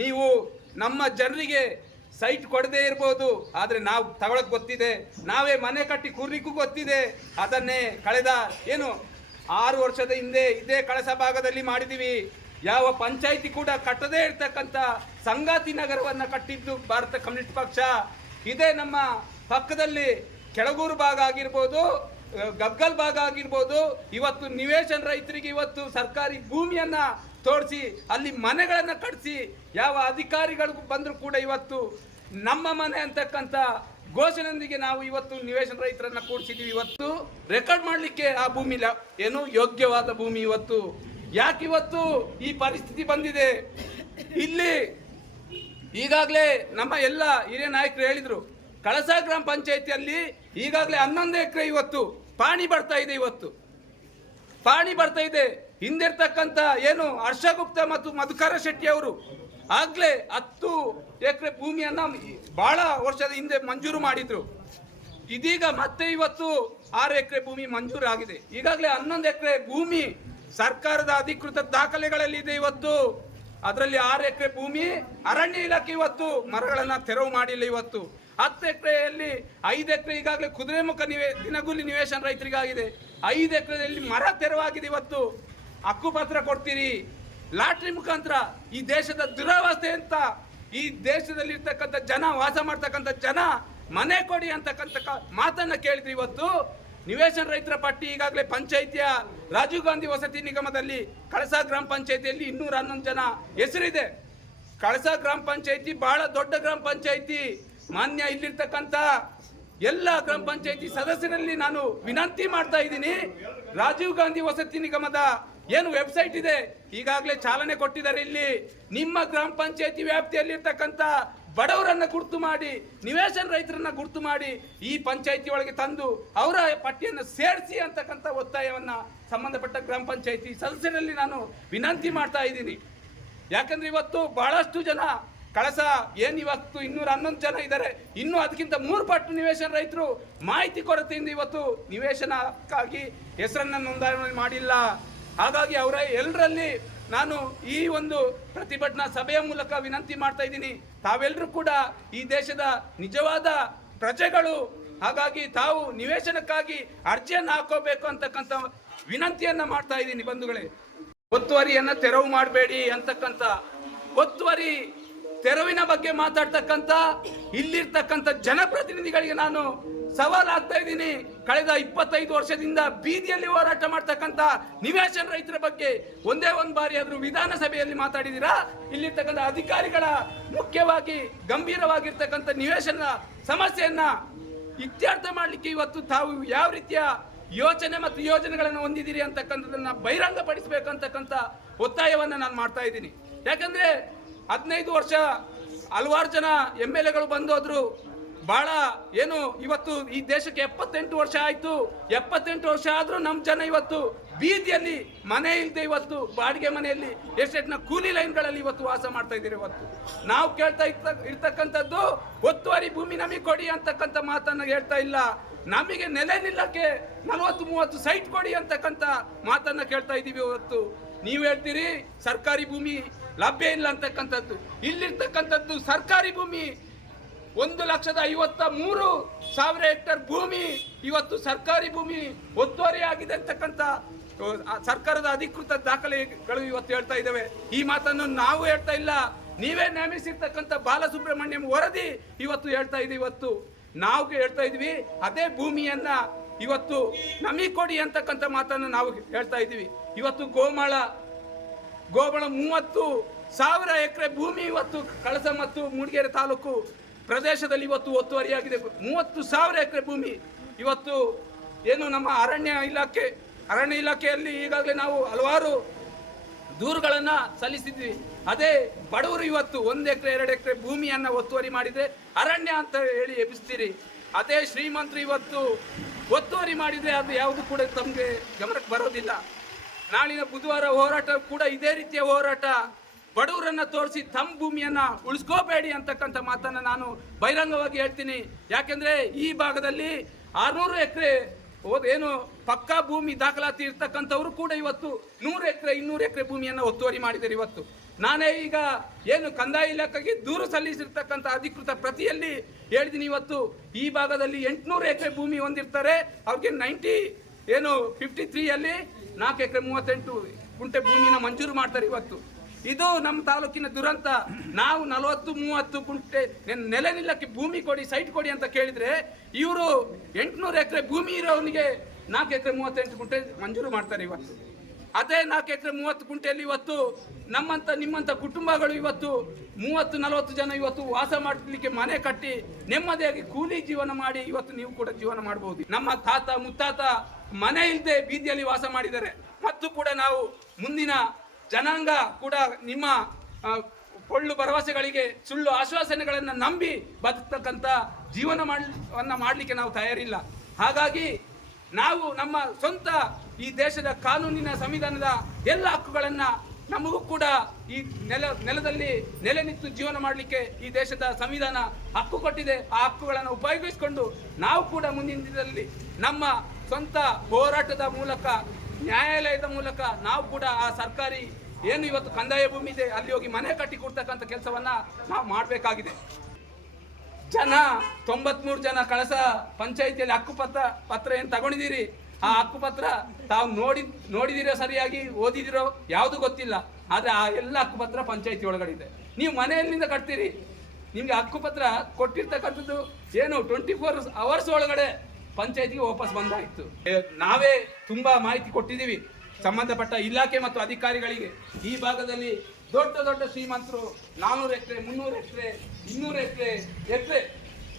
ನೀವು ನಮ್ಮ ಜನರಿಗೆ ಸೈಟ್ ಕೊಡದೇ ಇರ್ಬೋದು, ಆದರೆ ನಾವು ತಗೊಳಕ್ಕೆ ಗೊತ್ತಿದೆ, ನಾವೇ ಮನೆ ಕಟ್ಟಿ ಕೂರ್ಲಿಕ್ಕೂ ಗೊತ್ತಿದೆ. ಅದನ್ನೇ ಕಳೆದ 6 ವರ್ಷದ ಹಿಂದೆ ಇದೇ ಕಳಸ ಭಾಗದಲ್ಲಿ ಮಾಡಿದ್ದೀವಿ. ಯಾವ ಪಂಚಾಯಿತಿ ಕೂಡ ಕಟ್ಟದೇ ಇರ್ತಕ್ಕಂಥ ಸಂಗಾತಿ ನಗರವನ್ನು ಕಟ್ಟಿದ್ದು ಭಾರತ ಕಮ್ಯುನಿಸ್ಟ್ ಪಕ್ಷ. ಇದೇ ನಮ್ಮ ಪಕ್ಕದಲ್ಲಿ ಕೆಳಗೂರು ಭಾಗ ಆಗಿರ್ಬೋದು, ಗಗ್ಗಲ್ ಭಾಗ ಆಗಿರ್ಬೋದು, ಇವತ್ತು ನಿವೇಶನ ರೈತರಿಗೆ ಇವತ್ತು ಸರ್ಕಾರಿ ಭೂಮಿಯನ್ನ ತೋರಿಸಿ ಅಲ್ಲಿ ಮನೆಗಳನ್ನ ಕಟ್ಟಿಸಿ ಯಾವ ಅಧಿಕಾರಿಗಳಿಗೂ ಬಂದರೂ ಕೂಡ ಇವತ್ತು ನಮ್ಮ ಮನೆ ಅಂತಕ್ಕಂಥ ಘೋಷಣೆಯೊಂದಿಗೆ ನಾವು ಇವತ್ತು ನಿವೇಶನ ರೈತರನ್ನ ಕೂಡಿಸಿದ್ದೀವಿ. ಇವತ್ತು ರೆಕಾರ್ಡ್ ಮಾಡಲಿಕ್ಕೆ ಆ ಭೂಮಿ ಏನು ಯೋಗ್ಯವಾದ ಭೂಮಿ. ಇವತ್ತು ಯಾಕೆ ಇವತ್ತು ಈ ಪರಿಸ್ಥಿತಿ ಬಂದಿದೆ? ಇಲ್ಲಿ ಈಗಾಗಲೇ ನಮ್ಮ ಎಲ್ಲ ಹಿರಿಯ ನಾಯಕರು ಹೇಳಿದ್ರು, ಕಳಸಾ ಗ್ರಾಮ ಪಂಚಾಯಿತಿಯಲ್ಲಿ ಈಗಾಗಲೇ 11 ಎಕರೆ ಇವತ್ತು ಪಾಣಿ ಬರ್ತಾ ಇದೆ. ಇವತ್ತು ಪಾಣಿ ಬರ್ತಾ ಇದೆ. ಹಿಂದಿರ್ತಕ್ಕಂಥ ಏನು ಹರ್ಷಗುಪ್ತ ಮತ್ತು ಮಧುಕರ ಶೆಟ್ಟಿ ಅವರು ಆಗ್ಲೇ 10 ಎಕರೆ ಭೂಮಿಯನ್ನ ಬಹಳ ವರ್ಷದ ಹಿಂದೆ ಮಂಜೂರು ಮಾಡಿದ್ರು. ಇದೀಗ ಮತ್ತೆ ಇವತ್ತು 6 ಎಕರೆ ಭೂಮಿ ಮಂಜೂರು ಆಗಿದೆ. ಈಗಾಗಲೇ 11 ಎಕರೆ ಭೂಮಿ ಸರ್ಕಾರದ ಅಧಿಕೃತ ದಾಖಲೆಗಳಲ್ಲಿ ಇದೆ. ಇವತ್ತು ಅದರಲ್ಲಿ 6 ಎಕರೆ ಭೂಮಿ ಅರಣ್ಯ ಇಲಾಖೆ ಇವತ್ತು ಮರಗಳನ್ನ ತೆರವು ಮಾಡಿಲ್ಲ. ಇವತ್ತು 10 ಎಕರೆಯಲ್ಲಿ 5 ಎಕರೆ ಈಗಾಗಲೇ ಕುದುರೆಮುಖ ದಿನಗೂಲಿ ನಿವೇಶನ ರೈತರಿಗಾಗಿದೆ. 5 ಎಕರೆಯಲ್ಲಿ ಮರ ತೆರವಾಗಿದೆ. ಇವತ್ತು ಹಕ್ಕುಪತ್ರ ಕೊಡ್ತೀರಿ ಲಾಟ್ರಿ ಮುಖಾಂತರ. ಈ ದೇಶದ ದುರವಸ್ಥೆ ಅಂತ, ಈ ದೇಶದಲ್ಲಿ ಇರ್ತಕ್ಕಂಥ ಜನ, ವಾಸ ಮಾಡ್ತಕ್ಕಂಥ ಜನ ಮನೆ ಕೊಡಿ ಅಂತಕ್ಕಂಥ ಮಾತನ್ನ ಕೇಳಿದ್ರಿ. ಇವತ್ತು ನಿವೇಶನ ರೈತರ ಪಟ್ಟಿ ಈಗಾಗಲೇ ಪಂಚಾಯಿತಿಯ ರಾಜೀವ್ ಗಾಂಧಿ ವಸತಿ ನಿಗಮದಲ್ಲಿ ಕಳಸಾ ಗ್ರಾಮ ಪಂಚಾಯಿತಿಯಲ್ಲಿ 211 ಜನ ಹೆಸರಿದೆ. ಕಳಸಾ ಗ್ರಾಮ ಪಂಚಾಯಿತಿ ಬಹಳ ದೊಡ್ಡ ಗ್ರಾಮ ಪಂಚಾಯಿತಿ. ಮಾನ್ಯ ಇಲ್ಲಿರ್ತಕ್ಕಂಥ ಎಲ್ಲ ಗ್ರಾಮ ಪಂಚಾಯಿತಿ ಸದಸ್ಯರಲ್ಲಿ ನಾನು ವಿನಂತಿ ಮಾಡ್ತಾ ಇದ್ದೀನಿ, ರಾಜೀವ್ ಗಾಂಧಿ ವಸತಿ ನಿಗಮದ ಏನು ವೆಬ್ಸೈಟ್ ಇದೆ ಈಗಾಗಲೇ ಚಾಲನೆ ಕೊಟ್ಟಿದ್ದಾರೆ. ಇಲ್ಲಿ ನಿಮ್ಮ ಗ್ರಾಮ ಪಂಚಾಯಿತಿ ವ್ಯಾಪ್ತಿಯಲ್ಲಿರ್ತಕ್ಕಂಥ ಬಡವರನ್ನ ಗುರುತು ಮಾಡಿ, ನಿವೇಶನ ರೈತರನ್ನ ಗುರುತು ಮಾಡಿ ಈ ಪಂಚಾಯಿತಿ ಒಳಗೆ ತಂದು ಅವರ ಪಟ್ಟಿಯನ್ನು ಸೇರಿಸಿ ಅಂತಕ್ಕಂಥ ಒತ್ತಾಯವನ್ನ ಸಂಬಂಧಪಟ್ಟ ಗ್ರಾಮ ಪಂಚಾಯಿತಿ ಸದಸ್ಯರಲ್ಲಿ ನಾನು ವಿನಂತಿ ಮಾಡ್ತಾ ಇದ್ದೀನಿ. ಯಾಕಂದ್ರೆ ಇವತ್ತು ಬಹಳಷ್ಟು ಜನ ಕಳಸ ಏನು ಇವತ್ತು 211 ಜನ ಇದ್ದಾರೆ, ಇನ್ನೂ ಅದಕ್ಕಿಂತ 3 ಪಟ್ಟು ನಿವೇಶನ ರೈತರು ಮಾಹಿತಿ ಕೊರತೆಯಿಂದ ಇವತ್ತು ನಿವೇಶನಕ್ಕಾಗಿ ಹೆಸರನ್ನ ನೋಂದಣಿ ಮಾಡಿಲ್ಲ. ಹಾಗಾಗಿ ಅವರ ಎಲ್ಲರಲ್ಲಿ ನಾನು ಈ ಒಂದು ಪ್ರತಿಭಟನಾ ಸಭೆಯ ಮೂಲಕ ವಿನಂತಿ ಮಾಡ್ತಾ ಇದ್ದೀನಿ, ತಾವೆಲ್ಲರೂ ಕೂಡ ಈ ದೇಶದ ನಿಜವಾದ ಪ್ರಜೆಗಳು. ಹಾಗಾಗಿ ತಾವು ನಿವೇಶನಕ್ಕಾಗಿ ಅರ್ಜಿಯನ್ನು ಹಾಕೋಬೇಕು ಅಂತಕ್ಕಂಥ ವಿನಂತಿಯನ್ನ ಮಾಡ್ತಾ ಇದ್ದೀನಿ. ಬಂಧುಗಳೇ, ಒತ್ತುವರಿಯನ್ನ ತೆರವು ಮಾಡಬೇಡಿ ಅಂತಕ್ಕಂಥ, ಒತ್ತುವರಿ ತೆರವಿನ ಬಗ್ಗೆ ಮಾತಾಡ್ತಕ್ಕಂಥ ಇಲ್ಲಿರ್ತಕ್ಕಂಥ ಜನಪ್ರತಿನಿಧಿಗಳಿಗೆ ನಾನು ಸವಾಲು ಆಗ್ತಾ ಇದ್ದೀನಿ. ಕಳೆದ 25 ವರ್ಷದಿಂದ ಬೀದಿಯಲ್ಲಿ ಹೋರಾಟ ಮಾಡ್ತಕ್ಕಂಥ ನಿವೇಶನ ರೈತರ ಬಗ್ಗೆ ಒಂದೇ ಒಂದು ಬಾರಿ ಆದ್ರೂ ವಿಧಾನಸಭೆಯಲ್ಲಿ ಮಾತಾಡಿದ್ದೀರಾ? ಇಲ್ಲಿರ್ತಕ್ಕಂಥ ಅಧಿಕಾರಿಗಳ ಮುಖ್ಯವಾಗಿ ಗಂಭೀರವಾಗಿರ್ತಕ್ಕಂಥ ನಿವೇಶನ ಸಮಸ್ಯೆಯನ್ನ ಇತ್ಯರ್ಥ ಮಾಡಲಿಕ್ಕೆ ಇವತ್ತು ತಾವು ಯಾವ ರೀತಿಯ ಯೋಚನೆ ಮತ್ತು ಯೋಜನೆಗಳನ್ನು ಹೊಂದಿದ್ದೀರಿ ಅಂತಕ್ಕಂಥದನ್ನ ಬಹಿರಂಗಪಡಿಸಬೇಕಂತಕ್ಕಂಥ ಒತ್ತಾಯವನ್ನ ನಾನು ಮಾಡ್ತಾ ಇದ್ದೀನಿ. ಯಾಕಂದ್ರೆ 15 ವರ್ಷ ಹಲವಾರು ಜನ MLAಗಳು ಬಂದೋದ್ರು. ಬಹಳ ಏನು ಇವತ್ತು ಈ ದೇಶಕ್ಕೆ 78 ವರ್ಷ ಆಯ್ತು. 78 ವರ್ಷ ಆದ್ರೂ ನಮ್ಮ ಜನ ಇವತ್ತು ಬೀದಿಯಲ್ಲಿ ಮನೆ ಇಲ್ಲದೆ ಇವತ್ತು ಬಾಡಿಗೆ ಮನೆಯಲ್ಲಿ ಎಸ್ಟೇಟ್ನ ಕೂಲಿ ಲೈನ್ಗಳಲ್ಲಿ ಇವತ್ತು ವಾಸ ಮಾಡ್ತಾ ಇದ್ದೀರಿ. ಇವತ್ತು ನಾವು ಕೇಳ್ತಾ ಇರ್ತಕ್ಕಂಥದ್ದು ಒತ್ತುವರಿ ಭೂಮಿ ನಮಗೆ ಕೊಡಿ ಅಂತಕ್ಕಂಥ ಮಾತನ್ನ ಹೇಳ್ತಾ ಇಲ್ಲ. ನಮಗೆ ನೆಲೆ ನಿಲ್ಲಕ್ಕೆ 40-30 ಸೈಟ್ ಕೊಡಿ ಅಂತಕ್ಕಂಥ ಮಾತನ್ನ ಕೇಳ್ತಾ ಇದ್ದೀವಿ. ಇವತ್ತು ನೀವು ಹೇಳ್ತೀರಿ ಸರ್ಕಾರಿ ಭೂಮಿ ಲಭ್ಯ ಇಲ್ಲ ಅಂತಕ್ಕಂಥದ್ದು. ಇಲ್ಲಿರ್ತಕ್ಕಂಥದ್ದು ಸರ್ಕಾರಿ ಭೂಮಿ 1,53,000 ಹೆಕ್ಟೇರ್ ಭೂಮಿ ಇವತ್ತು ಸರ್ಕಾರಿ ಭೂಮಿ ಒತ್ತುವರಿ ಆಗಿದೆ ಅಂತಕ್ಕಂಥ ಸರ್ಕಾರದ ಅಧಿಕೃತ ದಾಖಲೆಗಳು ಇವತ್ತು ಹೇಳ್ತಾ ಇದ್ದಾವೆ. ಈ ಮಾತನ್ನು ನಾವು ಹೇಳ್ತಾ ಇಲ್ಲ, ನೀವೇ ನೇಮಿಸಿರ್ತಕ್ಕಂಥ ಬಾಲಸುಬ್ರಹ್ಮಣ್ಯಂ ವರದಿ ಇವತ್ತು ಹೇಳ್ತಾ ಇದೆ. ಇವತ್ತು ನಾವು ಹೇಳ್ತಾ ಇದ್ವಿ ಅದೇ ಭೂಮಿಯನ್ನ ಇವತ್ತು ನಮಗೆ ಕೊಡಿ ಅಂತಕ್ಕಂಥ ಮಾತನ್ನು ನಾವು ಹೇಳ್ತಾ ಇದ್ದೀವಿ. ಇವತ್ತು ಗೋಮಾಳ 30,000 ಎಕರೆ ಭೂಮಿ ಇವತ್ತು ಕಳಸ ಮತ್ತು ಮೂಡಿಗೆರೆ ತಾಲೂಕು ಪ್ರದೇಶದಲ್ಲಿ ಇವತ್ತು ಒತ್ತುವರಿಯಾಗಿದೆ. 30,000 ಎಕರೆ ಭೂಮಿ ಇವತ್ತು ಏನು ನಮ್ಮ ಅರಣ್ಯ ಇಲಾಖೆಯಲ್ಲಿ ಈಗಾಗಲೇ ನಾವು ಹಲವಾರು ದೂರುಗಳನ್ನ ಸಲ್ಲಿಸಿದ್ವಿ. ಅದೇ ಬಡವರು ಇವತ್ತು 1 ಎಕರೆ 2 ಎಕರೆ ಭೂಮಿಯನ್ನ ಒತ್ತುವರಿ ಮಾಡಿದ್ರೆ ಅರಣ್ಯ ಅಂತ ಹೇಳಿ ಎಬ್ಬಿಸ್ತೀರಿ. ಅದೇ ಶ್ರೀಮಂತರು ಇವತ್ತು ಒತ್ತುವರಿ ಮಾಡಿದ್ರೆ ಅದು ಯಾವುದು ಕೂಡ ತಮಗೆ ಗಮನಕ್ಕೆ ಬರೋದಿಲ್ಲ. ನಾಳಿನ ಬುಧವಾರ ಹೋರಾಟ ಕೂಡ ಇದೇ ರೀತಿಯ ಹೋರಾಟ. ಬಡವರನ್ನ ತೋರಿಸಿ ತಮ್ಮ ಭೂಮಿಯನ್ನ ಉಳಿಸ್ಕೋಬೇಡಿ ಅಂತಕ್ಕಂಥ ಮಾತನ್ನ ನಾನು ಬಹಿರಂಗವಾಗಿ ಹೇಳ್ತೀನಿ. ಯಾಕೆಂದ್ರೆ ಈ ಭಾಗದಲ್ಲಿ 600 ಎಕರೆ ಏನು ಪಕ್ಕಾ ಭೂಮಿ ದಾಖಲಾತಿ ಇರ್ತಕ್ಕಂಥವ್ರು ಕೂಡ ಇವತ್ತು 100 ಎಕರೆ 200 ಎಕರೆ ಭೂಮಿಯನ್ನ ಒತ್ತುವರಿ ಮಾಡಿದ್ದಾರೆ. ಇವತ್ತು ನಾನೇ ಈಗ ಏನು ಕಂದಾಯ ಇಲಾಖೆಗೆ ದೂರು ಸಲ್ಲಿಸಿರ್ತಕ್ಕಂಥ ಅಧಿಕೃತ ಪ್ರತಿಯಲ್ಲಿ ಹೇಳಿದ್ದೀನಿ. ಇವತ್ತು ಈ ಭಾಗದಲ್ಲಿ 800 ಎಕರೆ ಭೂಮಿ ಹೊಂದಿರ್ತಾರೆ, ಅವ್ರಿಗೆ 53 4 ಎಕರೆ 38 ಗುಂಟೆ ಭೂಮಿನ ಮಂಜೂರು ಮಾಡ್ತಾರೆ. ಇವತ್ತು ಇದು ನಮ್ಮ ತಾಲೂಕಿನ ದುರಂತ. ನಾವು 40-30 ಗುಂಟೆ ನೆಲೆ ನಿಲ್ಲಕ್ಕೆ ಭೂಮಿ ಕೊಡಿ, ಸೈಟ್ ಕೊಡಿ ಅಂತ ಕೇಳಿದ್ರೆ ಇವರು 800 ಎಕರೆ ಭೂಮಿ ಇರೋವನಿಗೆ 4 ಎಕರೆ 38 ಗುಂಟೆ ಮಂಜೂರು ಮಾಡ್ತಾರೆ ಇವತ್ತು. ಅದೇ 4 ಎಕರೆ 30 ಗುಂಟೆಯಲ್ಲಿ ಇವತ್ತು ನಿಮ್ಮಂಥ ಕುಟುಂಬಗಳು ಇವತ್ತು 30-40 ಜನ ಇವತ್ತು ವಾಸ ಮಾಡಲಿಕ್ಕೆ ಮನೆ ಕಟ್ಟಿ ನೆಮ್ಮದಿಯಾಗಿ ಕೂಲಿ ಜೀವನ ಮಾಡಿ ಇವತ್ತು ನೀವು ಕೂಡ ಜೀವನ ಮಾಡಬಹುದು. ನಮ್ಮ ತಾತ ಮುತ್ತಾತ ಮನೆ ಇಲ್ಲದೆ ಬೀದಿಯಲ್ಲಿ ವಾಸ ಮಾಡಿದ್ದಾರೆ. ಮತ್ತು ಕೂಡ ನಾವು ಮುಂದಿನ ಜನಾಂಗ ಕೂಡ ನಿಮ್ಮ ಪೊಳ್ಳು ಭರವಸೆಗಳಿಗೆ ಸುಳ್ಳು ಆಶ್ವಾಸನೆಗಳನ್ನು ನಂಬಿ ಬದುಕ್ತಕ್ಕಂಥ ಜೀವನವನ್ನು ಮಾಡಲಿಕ್ಕೆ ನಾವು ತಯಾರಿಲ್ಲ. ಹಾಗಾಗಿ ನಾವು ನಮ್ಮ ಸ್ವಂತ ಈ ದೇಶದ ಕಾನೂನಿನ ಸಂವಿಧಾನದ ಎಲ್ಲ ಹಕ್ಕುಗಳನ್ನು ನಮಗೂ ಕೂಡ ಈ ನೆಲದಲ್ಲಿ ನೆಲೆ ನಿಂತು ಜೀವನ ಮಾಡಲಿಕ್ಕೆ ಈ ದೇಶದ ಸಂವಿಧಾನ ಹಕ್ಕು ಕೊಟ್ಟಿದೆ. ಆ ಹಕ್ಕುಗಳನ್ನು ಉಪಯೋಗಿಸಿಕೊಂಡು ನಾವು ಕೂಡ ಮುಂದಿನ ದಿನದಲ್ಲಿ ನಮ್ಮ ಸ್ವಂತ ಹೋರಾಟದ ಮೂಲಕ, ನ್ಯಾಯಾಲಯದ ಮೂಲಕ ನಾವು ಕೂಡ ಆ ಸರ್ಕಾರಿ ಏನು ಇವತ್ತು ಕಂದಾಯ ಭೂಮಿ ಇದೆ ಅಲ್ಲಿ ಹೋಗಿ ಮನೆ ಕಟ್ಟಿ ಕೊಡ್ತಕ್ಕಂಥ ಕೆಲಸವನ್ನ ನಾವು ಮಾಡಬೇಕಾಗಿದೆ. 93 ಜನ ಕಳಸ ಪಂಚಾಯಿತಿಯಲ್ಲಿ ಹಕ್ಕುಪತ್ರ ಏನು ತಗೊಂಡಿದ್ದೀರಿ, ಆ ಹಕ್ಕುಪತ್ರ ತಾವು ನೋಡಿದಿರೋ ಸರಿಯಾಗಿ ಓದಿದಿರೋ ಯಾವುದು ಗೊತ್ತಿಲ್ಲ. ಆದರೆ ಆ ಎಲ್ಲ ಹಕ್ಕುಪತ್ರ ಪಂಚಾಯಿತಿ ಒಳಗಡೆ ಇದೆ. ನೀವು ಮನೆಯಲ್ಲಿಂದ ಕಟ್ತೀರಿ, ನಿಮಗೆ ಹಕ್ಕುಪತ್ರ ಕೊಟ್ಟಿರ್ತಕ್ಕಂಥದ್ದು ಏನು 24 ಅವರ್ಸ್ ಒಳಗಡೆ ಪಂಚಾಯಿತಿಗೆ ವಾಪಸ್ ಬಂದಾಯಿತು. ನಾವೇ ತುಂಬಾ ಮಾಹಿತಿ ಕೊಟ್ಟಿದ್ದೀವಿ ಸಂಬಂಧಪಟ್ಟ ಇಲಾಖೆ ಮತ್ತು ಅಧಿಕಾರಿಗಳಿಗೆ. ಈ ಭಾಗದಲ್ಲಿ ದೊಡ್ಡ ದೊಡ್ಡ ಶ್ರೀಮಂತರು 400 ಎಕರೆ 300 ಎಕರೆ 200 ಎಕರೆ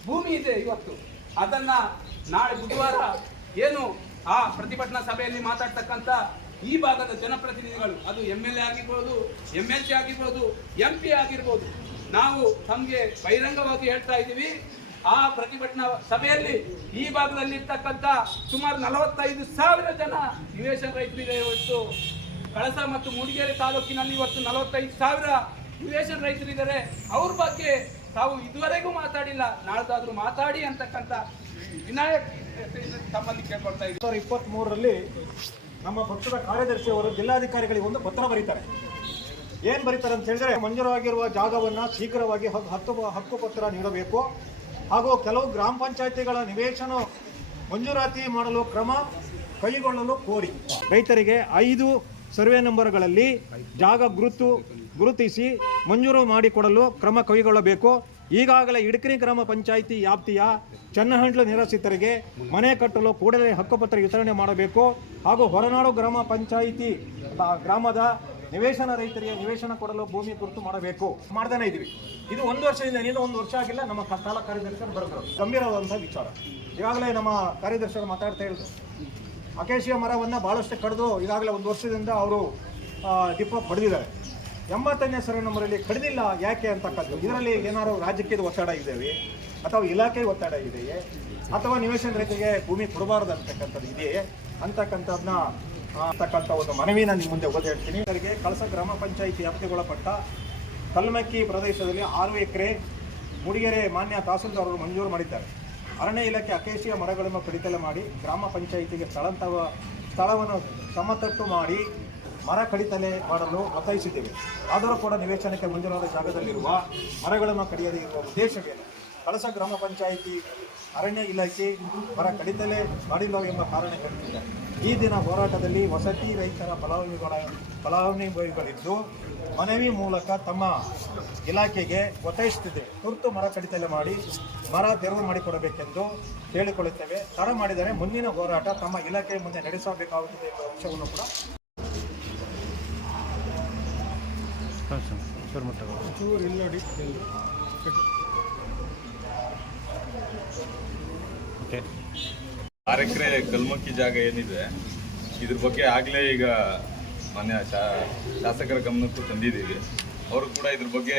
ಭೂಮಿ ಇದೆ ಇವತ್ತು. ಅದನ್ನ ನಾಳೆ ಬುಧವಾರ ಏನು ಆ ಪ್ರತಿಭಟನಾ ಸಭೆಯಲ್ಲಿ ಮಾತಾಡ್ತಕ್ಕಂಥ ಈ ಭಾಗದ ಜನಪ್ರತಿನಿಧಿಗಳು, ಅದು MLA ಆಗಿರ್ಬೋದು, MLC ಆಗಿರ್ಬೋದು, MP ಆಗಿರ್ಬೋದು, ನಾವು ತಮಗೆ ಬಹಿರಂಗವಾಗಿ ಹೇಳ್ತಾ ಇದ್ದೀವಿ, ಆ ಪ್ರತಿಭಟನಾ ಸಭೆಯಲ್ಲಿ ಈ ಭಾಗದಲ್ಲಿ ಇರ್ತಕ್ಕಂಥ ಸುಮಾರು 45,000 ಜನ ನಿವೇಶನ ರೈತರಿದೆ. ಇವತ್ತು ಕಳಸ ಮತ್ತು ಮೂಡಿಗೆರೆ ತಾಲೂಕಿನಲ್ಲಿ ಇವತ್ತು 45,000 ನಿವೇಶನ ರೈತರಿದ್ದಾರೆ. ಅವ್ರ ಬಗ್ಗೆ ತಾವು ಇದುವರೆಗೂ ಮಾತಾಡಿಲ್ಲ, ನಾಳ್ದಾದ್ರೂ ಮಾತಾಡಿ ಅಂತಕ್ಕಂಥ ವಿನಾಯಕ್ ತಮ್ಮಲ್ಲಿ ಕೇಳ್ಕೊಳ್ತಾ ಇದ್ದೀವಿ. 2023ರಲ್ಲಿ ನಮ್ಮ ಪಕ್ಷದ ಕಾರ್ಯದರ್ಶಿಯವರು ಜಿಲ್ಲಾಧಿಕಾರಿಗಳಿಗೆ ಒಂದು ಪತ್ರ ಬರೀತಾರೆ. ಏನು ಬರೀತಾರೆ ಅಂತ ಹೇಳಿದ್ರೆ, ಮಂಜೂರಾಗಿರುವ ಜಾಗವನ್ನು ಶೀಘ್ರವಾಗಿ ಹಕ್ಕುಪತ್ರ ನೀಡಬೇಕು ಹಾಗೂ ಕೆಲವು ಗ್ರಾಮ ಪಂಚಾಯಿತಿಗಳ ನಿವೇಶನ ಮಂಜೂರಾತಿ ಮಾಡಲು ಕ್ರಮ ಕೈಗೊಳ್ಳಲು ಕೋರಿ ರೈತರಿಗೆ 5 ಸರ್ವೆ ನಂಬರ್ಗಳಲ್ಲಿ ಜಾಗ ಗುರುತಿಸಿ ಮಂಜೂರು ಮಾಡಿಕೊಡಲು ಕ್ರಮ ಕೈಗೊಳ್ಳಬೇಕು. ಈಗಾಗಲೇ ಇಡಕರಿ ಗ್ರಾಮ ಪಂಚಾಯಿತಿ ವ್ಯಾಪ್ತಿಯ ಚನ್ನಹಂಡ್ಲು ನಿರಾಶ್ರಿತರಿಗೆ ಮನೆ ಕಟ್ಟಲು ಕೂಡಲೇ ಹಕ್ಕುಪತ್ರ ವಿತರಣೆ ಮಾಡಬೇಕು ಹಾಗೂ ಹೊರನಾಡು ಗ್ರಾಮ ಪಂಚಾಯಿತಿ ಗ್ರಾಮದ ನಿವೇಶನ ರೈತರಿಗೆ ನಿವೇಶನ ಕೊಡಲು ಭೂಮಿ ಗುರುತು ಮಾಡಬೇಕು. ಮಾಡ್ತಾನೆ ಇದ್ದೀವಿ. ಇದು 1 ವರ್ಷದಿಂದ, ಇನ್ನೂ 1 ವರ್ಷ ಆಗಿಲ್ಲ. ನಮ್ಮ ತಾಲೂಕು ಕಾರ್ಯದರ್ಶಿಗಳು ಬರೆದರು. ಗಂಭೀರವಾದಂಥ ವಿಚಾರ. ಈಗಾಗಲೇ ನಮ್ಮ ಕಾರ್ಯದರ್ಶಿಗಳು ಮಾತಾಡ್ತಾ ಹೇಳಿದ್ರು, ಅಕೇಶಿಯ ಮರವನ್ನು ಭಾಳಷ್ಟು ಕಡಿದು ಈಗಾಗಲೇ 1 ವರ್ಷದಿಂದ ಅವರು ಡಿಪ್ ಪಡೆದಿದ್ದಾರೆ. 80ನೇ ಸರ್ವೆ ನಂಬರಲ್ಲಿ ಕಡಿದಿಲ್ಲ ಯಾಕೆ ಅಂತಕ್ಕಂಥದ್ದು. ಇದರಲ್ಲಿ ಏನಾದ್ರು ರಾಜಕೀಯದ ಒತ್ತಡ ಇದೆಯೇ ಅಥವಾ ಇಲಾಖೆ ಒತ್ತಡ ಇದೆಯೇ ಅಥವಾ ನಿವೇಶನ ರೈತರಿಗೆ ಭೂಮಿ ಕೊಡಬಾರದು ಅಂತಕ್ಕಂಥದ್ದು ಇದೆಯೇ ಅಂತಕ್ಕಂಥದ್ದನ್ನ ಒಂದು ಮನವಿನ ನಿಮ್ಮ ಮುಂದೆ ಓದಿ ಹೇಳ್ತೀನಿ. ಅವರಿಗೆ ಕಳಸ ಗ್ರಾಮ ಪಂಚಾಯಿತಿ ವ್ಯಾಪ್ತಿಗೊಳಪಟ್ಟ ಕಲ್ಮಕ್ಕಿ ಪ್ರದೇಶದಲ್ಲಿ 6 ಎಕರೆ ಮೂಡಿಗೆರೆ ಮಾನ್ಯ ತಹಸೀಲ್ದಾರ್ ಅವರು ಮಂಜೂರು ಮಾಡಿದ್ದಾರೆ. ಅರಣ್ಯ ಇಲಾಖೆ ಅಕೇಶಿಯ ಮರಗಳನ್ನು ಕಡಿತಲೆ ಮಾಡಿ ಗ್ರಾಮ ಪಂಚಾಯಿತಿಗೆ ಸ್ಥಳವನ್ನು ಸಮತಟ್ಟು ಮಾಡಿ ಮರ ಕಡಿತಲೆ ಮಾಡಲು ಒತ್ತಾಯಿಸಿದ್ದೇವೆ. ಆದರೂ ಕೂಡ ನಿವೇಶನಕ್ಕೆ ಮಂಜೂರಾದ ಜಾಗದಲ್ಲಿರುವ ಮರಗಳನ್ನು ಕಡಿಯದೇ ಇರುವ ಉದ್ದೇಶವೇನು? ಕಳಸ ಗ್ರಾಮ ಪಂಚಾಯಿತಿ ಅರಣ್ಯ ಇಲಾಖೆ ಮರ ಕಡಿತಲೆ ಮಾಡಿಲ್ಲ ಎಂಬ ಕಾರಣ ಹೇಳ್ತಿದೆ. ಈ ದಿನ ಹೋರಾಟದಲ್ಲಿ ವಸತಿ ರೈತರ ಫಲಾನುಭವಿಗಳಿದ್ದು ಮನವಿ ಮೂಲಕ ತಮ್ಮ ಇಲಾಖೆಗೆ ಒತ್ತಾಯಿಸುತ್ತಿದೆ. ತುರ್ತು ಮರ ಕಡಿತಲೆ ಮಾಡಿ ಮರ ತೆರವು ಮಾಡಿಕೊಡಬೇಕೆಂದು ಕೇಳಿಕೊಳ್ಳುತ್ತೇವೆ. ತಡ ಮಾಡಿದರೆ ಮುಂದಿನ ಹೋರಾಟ ತಮ್ಮ ಇಲಾಖೆ ಮುಂದೆ ನಡೆಸಬೇಕಾಗುತ್ತದೆ ಎಂಬ ಅಂಶವನ್ನು ಕೂಡ ಓಕೆ. 6 ಎಕರೆ ಕಲ್ಮಕ್ಕಿ ಜಾಗ ಏನಿದೆ, ಇದ್ರ ಬಗ್ಗೆ ಆಗಲೇ ಈಗ ಮಾನ್ಯ ಶಾಸಕರ ಗಮನಕ್ಕೂ ತಂದಿದ್ದೀವಿ. ಅವರು ಕೂಡ ಇದ್ರ ಬಗ್ಗೆ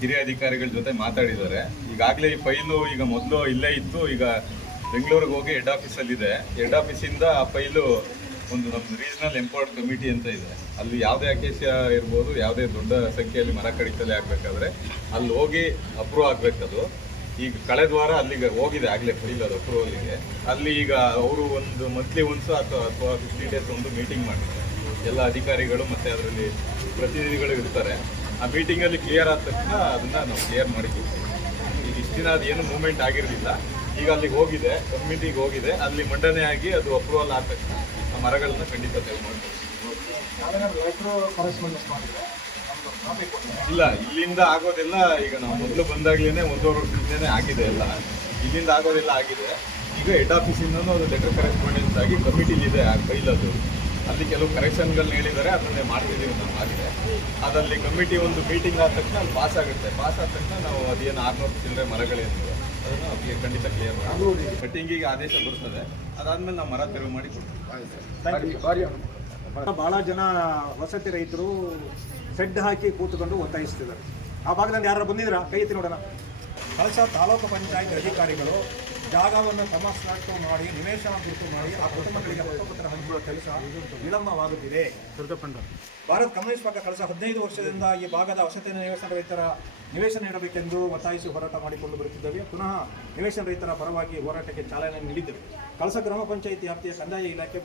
ಹಿರಿಯ ಅಧಿಕಾರಿಗಳ ಜೊತೆ ಮಾತಾಡಿದ್ದಾರೆ. ಈಗಾಗಲೇ ಈ ಫೈಲು ಈಗ ಮೊದಲು ಇಲ್ಲೇ ಇತ್ತು, ಈಗ ಬೆಂಗಳೂರಿಗೆ ಹೋಗಿ ಹೆಡ್ ಆಫೀಸಲ್ಲಿದೆ. ಹೆಡ್ ಆಫೀಸಿಂದ ಆ ಫೈಲು ಒಂದು ನಮ್ಮ ರೀಜನಲ್ ಎಂಪವರ್ಡ್ ಕಮಿಟಿ ಅಂತ ಇದೆ, ಅಲ್ಲಿ ಯಾವುದೇ ಅಕೇಶಿಯ ಇರ್ಬೋದು, ಯಾವುದೇ ದೊಡ್ಡ ಸಂಖ್ಯೆಯಲ್ಲಿ ಮರ ಕಡಿತಲೆ ಆಗಬೇಕಾದ್ರೆ ಅಲ್ಲಿ ಹೋಗಿ ಅಪ್ರೂವ್ ಆಗಬೇಕದು. ಈಗ ಕಳೆದ ವಾರ ಅಲ್ಲಿಗೆ ಹೋಗಿದೆ ಆಗಲೇ ಫೈಲ್ ಅದು ಅಪ್ರೂವಲ್ಲಿಗೆ. ಅಲ್ಲಿ ಈಗ ಅವರು ಒಂದು ಮಂತ್ಲಿ ಒನ್ಸ್ ಅಥವಾ 15 ಡೇಸ್ ಒಂದು ಮೀಟಿಂಗ್ ಮಾಡ್ತಾರೆ. ಎಲ್ಲ ಅಧಿಕಾರಿಗಳು ಮತ್ತು ಅದರಲ್ಲಿ ಪ್ರತಿನಿಧಿಗಳು ಇರ್ತಾರೆ. ಆ ಮೀಟಿಂಗಲ್ಲಿ ಕ್ಲಿಯರ್ ಆದ ತಕ್ಷಣ ಅದನ್ನು ನಾವು ಕ್ಲಿಯರ್ ಮಾಡಿದ್ದೀವಿ. ಈಗ ಇಷ್ಟು ದಿನ ಅದು ಏನು ಮೂವ್ಮೆಂಟ್ ಆಗಿರಲಿಲ್ಲ, ಈಗ ಅಲ್ಲಿಗೆ ಹೋಗಿದೆ, ಕಮಿಟಿಗೆ ಹೋಗಿದೆ, ಅಲ್ಲಿ ಮಂಡನೆ ಆಗಿ ಅದು ಅಪ್ರೂವಲ್ ಆದ ತಕ್ಷಣ ಆ ಮರಗಳನ್ನ ಖಂಡಿತ ತೆಗೆದು ಮಾಡ್ತೀವಿ. ಟ್ರಾಫಿಕ್ ಇಲ್ಲ, ಇಲ್ಲಿಂದ ಆಗೋದೆಲ್ಲ ಈಗ ನಾವು ಮೊದಲು ಬಂದಾಗ್ಲೇನೆ 1.5 ವರ್ಷದಿಂದನೇ ಆಗಿದೆ ಎಲ್ಲ. ಇಲ್ಲಿಂದ ಆಗೋದೆಲ್ಲ ಆಗಿದೆ. ಈಗ ಹೆಡ್ ಆಫೀಸಿಂದನೂ ಅದು ಲೆಟರ್ ಕರೆಸ್ಪಾಂಡೆನ್ಸ್ ಆಗಿ ಕಮಿಟಿಲಿದೆ ಆ ಫೈಲದು. ಅಲ್ಲಿ ಕೆಲವು ಕರೆಕ್ಷನ್ಗಳನ್ನ ಹೇಳಿದ್ದಾರೆ, ಅದನ್ನೇ ಮಾಡ್ತಿದ್ದೀವಿ ನಾವು. ಆಗಿದೆ ಅದಲ್ಲಿ ಕಮಿಟಿ ಒಂದು ಮೀಟಿಂಗ್ ಆದ ತಕ್ಷಣ ಅಲ್ಲಿ ಪಾಸ್ ಆಗುತ್ತೆ. ಪಾಸ್ ಆದ ತಕ್ಷಣ ನಾವು ಅದೇನು 600 ಚಿಲ್ಲರೆ ಮರಗಳೇನಿದೆ ಅದನ್ನು ಅವ್ರಿಗೆ ಖಂಡಿತ ಕ್ಲಿಯರ್ ಮಾಡಿ ಕಟ್ಟಿಂಗಿಗೆ ಆದೇಶ ಬರ್ತದೆ. ಅದಾದ್ಮೇಲೆ ನಾವು ಮರ ತೆರವು ಮಾಡಿ ಕೊಡ್ತೀವಿ. ಬಹಳ ಜನ ವಸತಿ ರೈತರು ಶೆಡ್ ಹಾಕಿ ಕೂತ್ಕೊಂಡು ಒತ್ತಾಯಿಸ್ತಿದ್ದಾರೆ. ಆ ಭಾಗದಲ್ಲಿ ಯಾರು ಬಂದಿದ್ದೀರಾ? ಕೈ ಎತ್ತಿ ನೋಡೋಣ. ಕಳಸ ತಾಲೂಕು ಪಂಚಾಯತ್ ಅಧಿಕಾರಿಗಳು ಜಾಗವನ್ನು ಸಮಸ್ಯಾಟ್ಟು ಮಾಡಿ ನಿವೇಶನ ಗುರುತು ಮಾಡಿ ಆ ಕುಟುಂಬಗಳಿಗೆ ಹಕ್ಕುಪತ್ರ ಹಂಚುವ ಕೆಲಸ ವಿಳಂಬವಾಗುತ್ತಿದೆ. ಭಾರತ ಕಮ್ಯುನಿಸ್ಟ್ ಪಕ್ಷ ಕಳೆದ 15 ವರ್ಷದಿಂದ ಈ ಭಾಗದ ವಸತಿ ನಿವೇಶನ ರೈತರ ನಿವೇಶನ ನೀಡಬೇಕೆಂದು ಒತ್ತಾಯಿಸಿ ಹೋರಾಟ ಮಾಡಿಕೊಂಡು ಬರುತ್ತಿದ್ದೇವೆ. ಪುನಃ ನಿವೇಶನ ರೈತರ ಪರವಾಗಿ ಹೋರಾಟಕ್ಕೆ ಚಾಲನೆ ನೀಡಿದ್ದೆವು. ಕಳಸ ಗ್ರಾಮ ಪಂಚಾಯಿತಿ ವ್ಯಾಪ್ತಿಯ ಕಂದಾಯ ಇಲಾಖೆ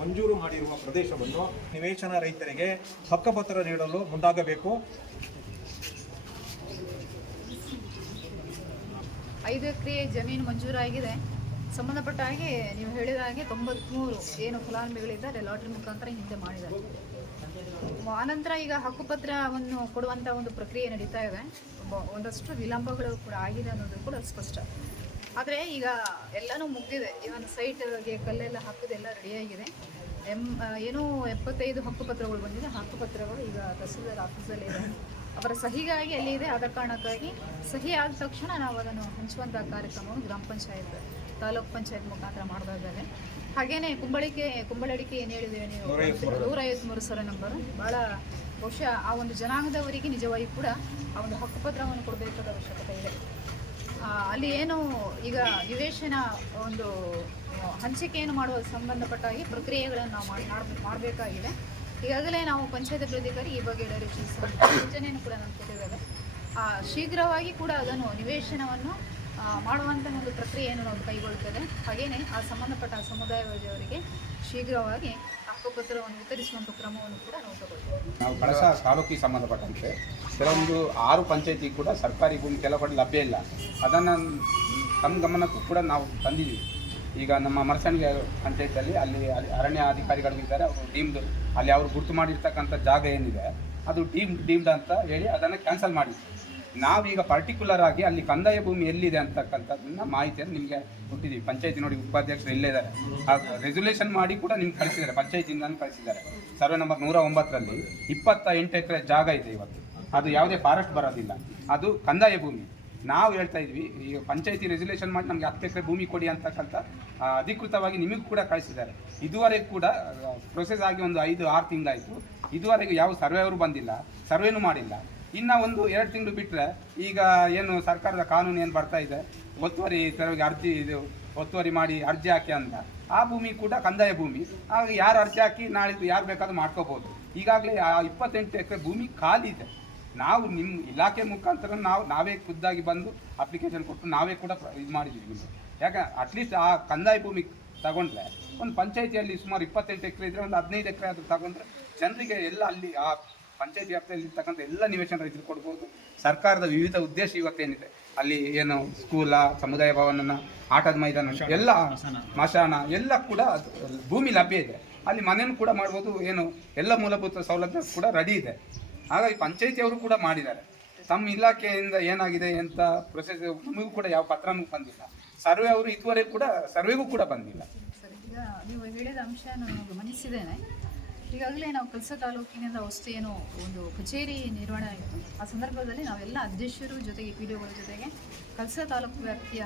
ಮಂಜೂರು ಮಾಡಿರುವ ಪ್ರದೇಶವನ್ನು ನಿವೇಶನ ರೈತರಿಗೆ ಹಕ್ಕುಪತ್ರ ನೀಡಲು ಮುಂದಾಗಬೇಕು. 5 ಎಕರೆ ಜಮೀನು ಮಂಜೂರಾಗಿದೆ. ಸಂಬಂಧಪಟ್ಟ ಹಾಗೆ ನೀವು ಹೇಳಿದ ಹಾಗೆ 93 ಏನು ಫಲಾನುಭವಿಗಳಿದ್ದಾರೆ ಲಾಟ್ರಿ ಮುಖಾಂತರ ಹಿಂದೆ ಮಾಡಿದ್ದಾರೆ. ಆನಂತರ ಈಗ ಹಕ್ಕುಪತ್ರವನ್ನು ಕೊಡುವಂಥ ಒಂದು ಪ್ರಕ್ರಿಯೆ ನಡೀತಾ ಇದೆ. ಒಂದಷ್ಟು ವಿಳಂಬಗಳು ಕೂಡ ಆಗಿದೆ ಅನ್ನೋದು ಕೂಡ ಸ್ಪಷ್ಟ. ಆದರೆ ಈಗ ಎಲ್ಲನೂ ಮುಗಿದಿದೆ. ಇವನ್ ಸೈಟ್ಗೆ ಕಲ್ಲೆಲ್ಲ ಹಾಕೋದೆಲ್ಲ ರೆಡಿಯಾಗಿದೆ. ಏನೂ 75 ಹಕ್ಕುಪತ್ರಗಳು ಬಂದಿದೆ. ಹಕ್ಕುಪತ್ರಗಳು ಈಗ ತಹಸೀಲ್ದಾರ್ ಆಫೀಸಲ್ಲಿ ಇದೆ. ಅವರ ಸಹಿಗಾಗಿ ಎಲ್ಲಿದೆ, ಆದ ಕಾರಣಕ್ಕಾಗಿ ಸಹಿ ಆದ ತಕ್ಷಣ ನಾವು ಅದನ್ನು ಹಂಚುವಂಥ ಕಾರ್ಯಕ್ರಮವನ್ನು ಗ್ರಾಮ ಪಂಚಾಯತ್ ತಾಲೂಕ್ ಪಂಚಾಯತ್ ಮುಖಾಂತರ ಮಾಡ್ತಾ ಇದ್ದೇವೆ. ಹಾಗೇನೆ ಕುಂಬಳಡಿಕೆ ಏನು ಹೇಳಿದ್ದೇವೆ ನೀವು 153 ಸರ ನಂಬರ್ ಭಾಳ ಬಹುಶಃ ಆ ಒಂದು ಜನಾಂಗದವರಿಗೆ ನಿಜವಾಗಿ ಕೂಡ ಆ ಒಂದು ಹಕ್ಕುಪತ್ರವನ್ನು ಕೊಡಬೇಕಾದ ಅವಶ್ಯಕತೆ ಇದೆ. ಅಲ್ಲಿ ಏನು ಈಗ ನಿವೇಶನ ಒಂದು ಹಂಚಿಕೆಯನ್ನು ಮಾಡುವ ಸಂಬಂಧಪಟ್ಟಾಗಿ ಪ್ರಕ್ರಿಯೆಗಳನ್ನು ನಾವು ಮಾಡಬೇಕಾಗಿದೆ. ಈಗಾಗಲೇ ನಾವು ಪಂಚಾಯತ್ ಅಭಿವೃದ್ಧಿಕಾರಿ ಈ ಬಗ್ಗೆ ಡೈರೆಕ್ಷನ್ಸ್ ಸೂಚನೆಯನ್ನು ಕೂಡ ನಾನು ಕೊಟ್ಟಿದ್ದೇವೆ. ಶೀಘ್ರವಾಗಿ ಕೂಡ ಅದನ್ನು ನಿವೇಶನವನ್ನು ಮಾಡುವಂಥ ಒಂದು ಪ್ರಕ್ರಿಯೆಯನ್ನು ನಾವು ಕೈಗೊಳ್ಳುತ್ತದೆ. ಹಾಗೆಯೇ ಆ ಸಂಬಂಧಪಟ್ಟ ಸಮುದಾಯವರಿಗೆ ಶೀಘ್ರವಾಗಿ ಹಕ್ಕುಪತ್ರವನ್ನು ವಿತರಿಸುವಂಥ ಕ್ರಮವನ್ನು ಕೂಡ ನಾವು ತಗೊಳ್ತೇವೆ. ನಾವು ಕಳಸ ತಾಲೂಕಿಗೆ ಸಂಬಂಧಪಟ್ಟಂತೆ ಕೆಲವೊಂದು 6 ಪಂಚಾಯತಿ ಕೂಡ ಸರ್ಕಾರಿ ಭೂಮಿ ಕೆಲವು ಲಭ್ಯ ಇಲ್ಲ. ಅದನ್ನು ತಮ್ಮ ಗಮನಕ್ಕೂ ಕೂಡ ನಾವು ತಂದಿದ್ದೀವಿ. ಈಗ ನಮ್ಮ ಮರಸಣಿಗೆ ಪಂಚಾಯತಿಯಲ್ಲಿ ಅಲ್ಲಿ ಅರಣ್ಯ ಅಧಿಕಾರಿಗಳಿದ್ದಾರೆ. ಅವರು ಡೀಮ್ಡ್ ಅಲ್ಲಿ ಅವರು ಗುರುತು ಮಾಡಿರ್ತಕ್ಕಂಥ ಜಾಗ ಏನಿದೆ ಅದು ಡೀಮ್ಡ್ ಅಂತ ಹೇಳಿ ಅದನ್ನು ಕ್ಯಾನ್ಸಲ್ ಮಾಡಿ ನಾವೀಗ ಪರ್ಟಿಕ್ಯುಲರ್ ಆಗಿ ಅಲ್ಲಿ ಕಂದಾಯ ಭೂಮಿ ಎಲ್ಲಿದೆ ಅಂತಕ್ಕಂಥದ್ದನ್ನ ಮಾಹಿತಿಯನ್ನು ನಿಮಗೆ ಕೊಟ್ಟಿದ್ದೀವಿ. ಪಂಚಾಯತಿ ನೋಡಿ ಉಪಾಧ್ಯಕ್ಷರು ಇಲ್ಲೇ ಇದ್ದಾರೆ. ಆ ರೆಸೊಲ್ಯೂಷನ್ ಮಾಡಿ ಕೂಡ ನಿಮ್ಗೆ ಕಳಿಸಿದ್ದಾರೆ, ಪಂಚಾಯತಿಯಿಂದ ಕಳಿಸಿದ್ದಾರೆ. ಸರ್ವೆ ನಂಬರ್ 109ರಲ್ಲಿ 28 ಎಕರೆ ಜಾಗ ಇದೆ ಇವತ್ತು. ಅದು ಯಾವುದೇ ಫಾರೆಸ್ಟ್ ಬರೋದಿಲ್ಲ, ಅದು ಕಂದಾಯ ಭೂಮಿ. ನಾವು ಹೇಳ್ತಾ ಇದ್ವಿ ಈಗ ಪಂಚಾಯತಿ ರೆಸೊಲ್ಯೂಷನ್ ಮಾಡಿ ನಮಗೆ 10 ಎಕರೆ ಭೂಮಿ ಕೊಡಿ ಅಂತಕ್ಕಂಥ ಅಧಿಕೃತವಾಗಿ ನಿಮಗೂ ಕೂಡ ಕಳಿಸಿದ್ದಾರೆ. ಇದುವರೆಗೂ ಕೂಡ ಪ್ರೊಸೆಸ್ ಆಗಿ ಒಂದು 5-6 ತಿಂಗಳಾಯಿತು. ಇದುವರೆಗೂ ಯಾವ ಸರ್ವೆಯವರು ಬಂದಿಲ್ಲ, ಸರ್ವೇನೂ ಮಾಡಿಲ್ಲ. ಇನ್ನು 1-2 ತಿಂಗಳು ಬಿಟ್ಟರೆ ಈಗ ಏನು ಸರ್ಕಾರದ ಕಾನೂನು ಏನು ಬರ್ತಾ ಇದೆ, ಒತ್ತುವರಿ ತೆರವಿಗೆ ಒತ್ತುವರಿ ಮಾಡಿ ಅರ್ಜಿ ಹಾಕಿ ಅಂತ, ಆ ಭೂಮಿ ಕೂಡ ಕಂದಾಯ ಭೂಮಿ. ಆಗ ಯಾರು ಅರ್ಜಿ ಹಾಕಿ ನಾಳಿದ್ದು ಯಾರು ಬೇಕಾದ್ರೂ ಮಾಡ್ಕೋಬೋದು. ಈಗಾಗಲೇ ಆ 28 ಎಕರೆ ಭೂಮಿ ಖಾಲಿ ಇದೆ. ನಾವು ನಿಮ್ಮ ಇಲಾಖೆ ಮುಖಾಂತರ ನಾವೇ ಖುದ್ದಾಗಿ ಬಂದು ಅಪ್ಲಿಕೇಶನ್ ಕೊಟ್ಟು ನಾವೇ ಕೂಡ ಇದು ಮಾಡಿದ್ದೀವಿ. ಯಾಕೆ ಅಟ್ಲೀಸ್ಟ್ ಆ ಕಂದಾಯ ಭೂಮಿ ತಗೊಂಡ್ರೆ ಒಂದು ಪಂಚಾಯತಿಯಲ್ಲಿ ಸುಮಾರು 28 ಎಕರೆ ಇದ್ದರೆ ಒಂದು 15 ಎಕರೆ ಅದು ತಗೊಂಡ್ರೆ ಜನರಿಗೆ ಎಲ್ಲ ಅಲ್ಲಿ ಆ ಪಂಚಾಯತಿ ವ್ಯಾಪ್ತಿಯಲ್ಲಿ ಇರ್ತಕ್ಕಂಥ ಎಲ್ಲ ನಿವೇಶನ ರೈತರು ಕೊಡ್ಬೋದು. ಸರ್ಕಾರದ ವಿವಿಧ ಉದ್ದೇಶ ಇವತ್ತೇನಿದೆ ಅಲ್ಲಿ ಏನು ಸ್ಕೂಲ, ಸಮುದಾಯ ಭವನ, ಆಟದ ಮೈದಾನ, ಎಲ್ಲ ಮಶಾನ ಎಲ್ಲ ಕೂಡ ಭೂಮಿ ಲಭ್ಯ ಇದೆ. ಅಲ್ಲಿ ಮನೆಯನ್ನು ಕೂಡ ಮಾಡ್ಬೋದು. ಏನು ಎಲ್ಲ ಮೂಲಭೂತ ಸೌಲಭ್ಯ ಕೂಡ ರೆಡಿ ಇದೆ. ಹಾಗಾಗಿ ಪಂಚಾಯತಿಯವರು ಕೂಡ ಮಾಡಿದ್ದಾರೆ. ತಮ್ಮ ಇಲಾಖೆಯಿಂದ ಏನಾಗಿದೆ ಅಂತ ಪ್ರೊಸೆಸ್ ನಮಗೂ ಕೂಡ ಯಾವ ಪತ್ರನೂ ಬಂದಿಲ್ಲ. ಸರ್ವೆ ಅವರು ಇದುವರೆಗೂ ಕೂಡ ಸರ್ವೆಗೂ ಕೂಡ ಬಂದಿಲ್ಲ. ಸರಿ, ಈಗ ನೀವು ಹೇಳಿದ ಅಂಶ ನಾನು ಗಮನಿಸಿದ್ದೇನೆ. ಈಗಾಗಲೇ ನಾವು ಕಳಸ ತಾಲೂಕಿನಿಂದ ಹೊಸ್ತು ಏನು ಒಂದು ಕಚೇರಿ ನಿರ್ವಹಣೆ ಆಗಿತ್ತು. ಆ ಸಂದರ್ಭದಲ್ಲಿ ನಾವೆಲ್ಲ ಅಧ್ಯಕ್ಷರು ಜೊತೆಗೆ PDOಗಳ ಜೊತೆಗೆ ಕಳಸ ತಾಲೂಕು ವ್ಯಾಪ್ತಿಯ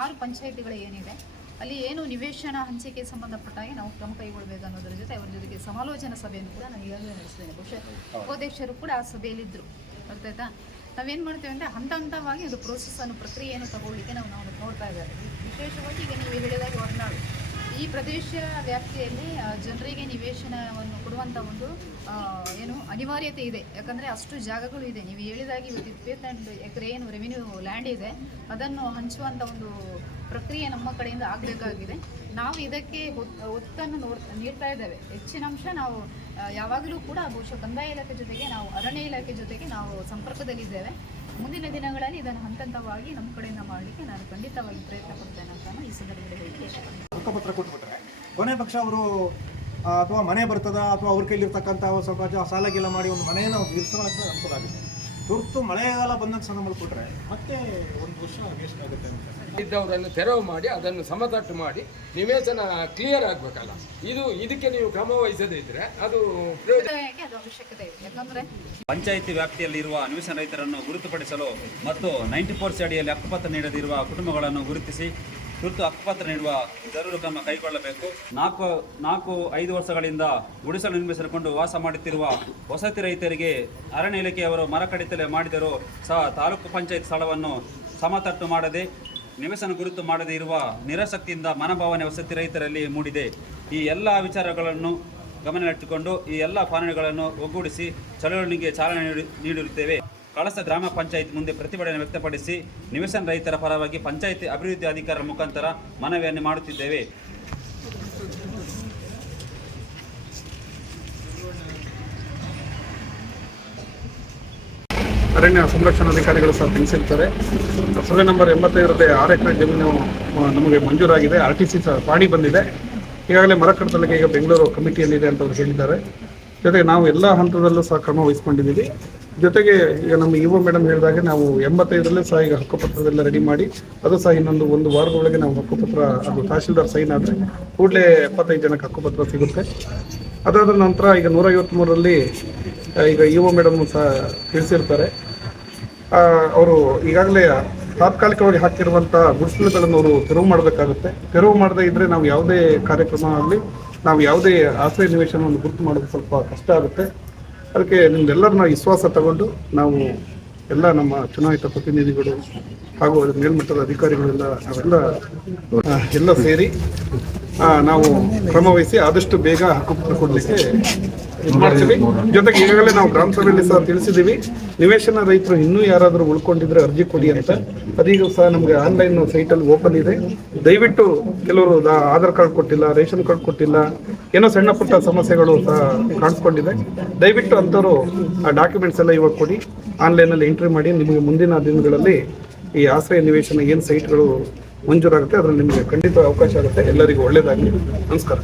6 ಪಂಚಾಯತಿಗಳು ಏನಿದೆ ಅಲ್ಲಿ ಏನು ನಿವೇಶನ ಹಂಚಿಕೆ ಸಂಬಂಧಪಟ್ಟಾಗಿ ನಾವು ಕ್ರಮ ಕೈಗೊಳ್ಳಬೇಕು ಅನ್ನೋದರ ಜೊತೆ ಅವರ ಜೊತೆಗೆ ಸಮಾಲೋಚನಾ ಸಭೆಯನ್ನು ಕೂಡ ನಾನು ಈಗಾಗಲೇ ನಡೆಸಿದ್ದೇನೆ. ಬಹುಶಃ ಉಪಾಧ್ಯಕ್ಷರು ಕೂಡ ಆ ಸಭೆಯಲ್ಲಿದ್ದರು. ಗೊತ್ತಾಯ್ತಾ? ನಾವೇನು ಮಾಡ್ತೇವೆ ಅಂದರೆ ಹಂತವಾಗಿ ಒಂದು ಪ್ರೋಸೆಸ್ಸನ್ನು ಪ್ರಕ್ರಿಯೆಯನ್ನು ತಗೊಳ್ಳಿಕ್ಕೆ ನಾವು ನೋಡ್ತಾ ಇದ್ದೇವೆ. ವಿಶೇಷವಾಗಿ ಈಗ ನೀವು ಹೇಳಿದಾಗ ಹೊರನಾಡು ಈ ಪ್ರದೇಶ ವ್ಯಾಪ್ತಿಯಲ್ಲಿ ಜನರಿಗೆ ನಿವೇಶನವನ್ನು ಕೊಡುವಂಥ ಒಂದು ಏನು ಅನಿವಾರ್ಯತೆ ಇದೆ. ಯಾಕಂದರೆ ಅಷ್ಟು ಜಾಗಗಳು ಇದೆ. ನೀವು ಹೇಳಿದಾಗಿ 28 ಎಕರೆ ಏನು ರೆವಿನ್ಯೂ ಲ್ಯಾಂಡ್ ಇದೆ ಅದನ್ನು ಹಂಚುವಂಥ ಒಂದು ಪ್ರಕ್ರಿಯೆ ನಮ್ಮ ಕಡೆಯಿಂದ ಆಗಬೇಕಾಗಿದೆ. ನಾವು ಇದಕ್ಕೆ ಒತ್ತನ್ನು ನೀಡ್ತಾ ಇದ್ದೇವೆ. ಹೆಚ್ಚಿನ ಅಂಶ ನಾವು ಯಾವಾಗಲೂ ಕೂಡ ಬಹುಶಃ ಕಂದಾಯ ಇಲಾಖೆ ಜೊತೆಗೆ ನಾವು ಅರಣ್ಯ ಇಲಾಖೆ ಜೊತೆಗೆ ನಾವು ಸಂಪರ್ಕದಲ್ಲಿದ್ದೇವೆ. ಮುಂದಿನ ದಿನಗಳಲ್ಲಿ ಇದನ್ನು ಹಂತವಾಗಿ ನಮ್ಮ ಕಡೆಯಿಂದ ಮಾಡಲಿಕ್ಕೆ ನಾನು ಖಂಡಿತವಾಗಿ ಪ್ರಯತ್ನ ಪಡ್ತೇನೆ ಅಂತ ಈ ಸಂದರ್ಭದಲ್ಲಿ ಹೇಳಲಿಕ್ಕೆ ಇಷ್ಟಪಡ್ತೇನೆ. ಹಕ್ಕುಪತ್ರ ಕೊಟ್ಬಿಟ್ರೆ ಕೊನೆ ಪಕ್ಷ ಅವರು ಅಥವಾ ಮನೆ ಬರ್ತದ ಅಥವಾ ಅವ್ರ ಕೈಲಿರ್ತಕ್ಕಂಥ ಸ್ವಲ್ಪ ಸಾಲ ಗೀಲ ಮಾಡಿ ಒಂದು ಮನೆಯನ್ನು ಇರಿಸೋಕೆ ಅನುಕೂಲ ಆಗುತ್ತೆ. ತುರ್ತು ಮಳೆಗಾಲ ಬಂದಂಥ ಸಂದರ್ಭದಲ್ಲಿ ಕೊಟ್ಟರೆ ಮತ್ತೆ ಒಂದು ವರ್ಷ ವೇಸ್ಟ್ ಆಗುತ್ತೆ ಅಂತ ಇದ್ದವರನ್ನು ತೆರವು ಮಾಡಿ ಅದನ್ನು ಸಮತಟ್ಟು ಮಾಡಿ ನಿವೇಶನ ಕ್ಲಿಯರ್ ಆಗಬೇಕಲ್ಲ. ಇದಕ್ಕೆ ನೀವು ಕ್ರಮ ವಹಿಸದೇ ಇದ್ರೆ ಅದು ಪ್ರಯೋಜನ. ಅದು ಅವಶ್ಯಕತೆ ಇದೆ. ಯಾಕಂದ್ರೆ ಪಂಚಾಯಿತಿ ವ್ಯಾಪ್ತಿಯಲ್ಲಿರುವ ನಿವೇಶನ ರೈತರನ್ನು ಗುರುತುಪಡಿಸಲು ಮತ್ತು 94 ಅಡಿಯಲ್ಲಿ ಹಕ್ಕುಪತ್ರ ನೀಡದಿರುವ ಕುಟುಂಬಗಳನ್ನು ಗುರುತಿಸಿ ತುರ್ತು ಹಕ್ಕುಪತ್ರ ನೀಡುವ ಜರೂರು ಕ್ರಮ ಕೈಗೊಳ್ಳಬೇಕು. 4-5 ವರ್ಷಗಳಿಂದ ಗುಡಿಸಲು ನಿರ್ಮಿಸಿಕೊಂಡು ವಾಸ ಮಾಡುತ್ತಿರುವ ವಸತಿ ರೈತರಿಗೆ ಅರಣ್ಯ ಇಲಾಖೆಯವರು ಮರ ಕಡಿತಲೆ ಮಾಡಿದರೂ ಸಹ ತಾಲೂಕು ಪಂಚಾಯತ್ ಸ್ಥಳವನ್ನು ಸಮತಟ್ಟು ಮಾಡದೆ ನಿವೇಶನ ಗುರುತು ಮಾಡದೇ ಇರುವ ನಿರಾಸಕ್ತಿಯಿಂದ ಮನೋಭಾವನೆ ವಸತಿ ರೈತರಲ್ಲಿ ಮೂಡಿದೆ. ಈ ಎಲ್ಲ ವಿಚಾರಗಳನ್ನು ಗಮನದಲ್ಲಿಟ್ಟುಕೊಂಡು ಈ ಎಲ್ಲ ಕಾನೂನುಗಳನ್ನು ಒಗ್ಗೂಡಿಸಿ ಚಳವಳಿಗೆ ಚಾಲನೆ ನೀಡಿರುತ್ತೇವೆ. ಕಳಸ ಗ್ರಾಮ ಪಂಚಾಯತ್ ಮುಂದೆ ಪ್ರತಿಭಟನೆ ವ್ಯಕ್ತಪಡಿಸಿ ನಿವೇಶನ ರೈತರ ಪರವಾಗಿ ಪಂಚಾಯಿತಿ ಅಭಿವೃದ್ಧಿ ಅಧಿಕಾರಿಗಳ ಮುಖಾಂತರ ಮನವಿಯನ್ನು ಮಾಡುತ್ತಿದ್ದೇವೆ. ಅರಣ್ಯ ಸಂರಕ್ಷಣಾಧಿಕಾರಿಗಳು ಸಹ ತಿಳಿಸಿರ್ತಾರೆ. ಸರ್ವೆ ನಂಬರ್ 85 6 ಎಕರೆ ಜಮೀನು ನಮಗೆ ಮಂಜೂರಾಗಿದೆ. RTC ಸಹ ಪಾಣಿ ಬಂದಿದೆ. ಈಗಾಗಲೇ ಮರ ಕಡಿತಲಿಕ್ಕೆ ಈಗ ಬೆಂಗಳೂರು ಕಮಿಟಿಯಲ್ಲಿದೆ ಅಂತ ಅವರು ಹೇಳಿದ್ದಾರೆ. ಜೊತೆಗೆ ನಾವು ಎಲ್ಲ ಹಂತದಲ್ಲೂ ಸಹ ಕ್ರಮ ವಹಿಸ್ಕೊಂಡಿದ್ದೀವಿ. ಜೊತೆಗೆ ಈಗ ನಮ್ಮ ಇಒ ಮೇಡಮ್ ಹೇಳಿದಾಗೆ ನಾವು 85ರಲ್ಲೇ ಸಹ ಈಗ ಹಕ್ಕುಪತ್ರದೆಲ್ಲ ರೆಡಿ ಮಾಡಿ ಅದು ಸಹ ಒಂದು ವಾರದೊಳಗೆ ನಾವು ಹಕ್ಕುಪತ್ರ ಅದು ತಹಶೀಲ್ದಾರ್ ಸೈನ್ ಆದರೆ ಕೂಡಲೇ 75 ಜನಕ್ಕೆ ಹಕ್ಕುಪತ್ರ ಸಿಗುತ್ತೆ. ಅದಾದ ನಂತರ ಈಗ 153ರಲ್ಲಿ ಈಗ ಇಒ ಮೇಡಮ್ ಸಹ ತಿಳಿಸಿರ್ತಾರೆ. ಅವರು ಈಗಾಗಲೇ ತಾತ್ಕಾಲಿಕವಾಗಿ ಹಾಕಿರುವಂಥ ಗುಡಿಸಲುಗಳನ್ನು ಅವರು ತೆರವು ಮಾಡಬೇಕಾಗುತ್ತೆ. ತೆರವು ಮಾಡದೇ ಇದ್ದರೆ ನಾವು ಯಾವುದೇ ಕಾರ್ಯಕ್ರಮ ಆಗಲಿ ನಾವು ಯಾವುದೇ ಆಶ್ರಯ ನಿವೇಶನವನ್ನು ಗುರುತು ಮಾಡೋದು ಸ್ವಲ್ಪ ಕಷ್ಟ ಆಗುತ್ತೆ. ಅದಕ್ಕೆ ನಿಮ್ದೆಲ್ಲರನ್ನ ವಿಶ್ವಾಸ ತಗೊಂಡು ನಾವು ಎಲ್ಲ ನಮ್ಮ ಚುನಾಯಿತ ಪ್ರತಿನಿಧಿಗಳು ಹಾಗೂ ಮೇಲ್ಮಟ್ಟದ ಅಧಿಕಾರಿಗಳೆಲ್ಲ ನಾವೆಲ್ಲ ಸೇರಿ ನಾವು ಕ್ರಮವಹಿಸಿ ಆದಷ್ಟು ಬೇಗ ಹಕ್ಕುಪತ್ರ ಕೊಡಲಿಕ್ಕೆ ಇದು ಮಾಡ್ತೀವಿ. ಜೊತೆಗೆ ಈಗಾಗಲೇ ನಾವು ಗ್ರಾಮ ಸಭೆಯಲ್ಲಿ ಸಹ ತಿಳಿಸಿದ್ದೀವಿ, ನಿವೇಶನ ರೈತರು ಇನ್ನೂ ಯಾರಾದರೂ ಉಳ್ಕೊಂಡಿದ್ರೆ ಅರ್ಜಿ ಕೊಡಿ ಅಂತ. ಅದೀಗ ಸಹ ನಮಗೆ ಆನ್ಲೈನ್ ಸೈಟಲ್ಲಿ ಓಪನ್ ಇದೆ. ದಯವಿಟ್ಟು ಕೆಲವರು ಆಧಾರ್ ಕಾರ್ಡ್ ಕೊಟ್ಟಿಲ್ಲ, ರೇಷನ್ ಕಾರ್ಡ್ ಕೊಟ್ಟಿಲ್ಲ, ಏನೋ ಸಣ್ಣ ಪುಟ್ಟ ಸಮಸ್ಯೆಗಳು ಸಹ ಕಾಣಿಸ್ಕೊಂಡಿದೆ. ದಯವಿಟ್ಟು ಅಂಥವ್ರು ಆ ಡಾಕ್ಯುಮೆಂಟ್ಸ್ ಎಲ್ಲ ಇವಾಗ ಕೊಡಿ, ಆನ್ಲೈನಲ್ಲಿ ಎಂಟ್ರಿ ಮಾಡಿ. ನಿಮಗೆ ಮುಂದಿನ ದಿನಗಳಲ್ಲಿ ಈ ಆಶ್ರಯ ನಿವೇಶನ ಏನು ಸೈಟ್ಗಳು ಮಂಜೂರಾಗುತ್ತೆ ಅದರಲ್ಲಿ ನಿಮಗೆ ಖಂಡಿತ ಅವಕಾಶ ಆಗುತ್ತೆ. ಎಲ್ಲರಿಗೂ ಒಳ್ಳೆಯದಾಗಲಿ. ನಮಸ್ಕಾರ.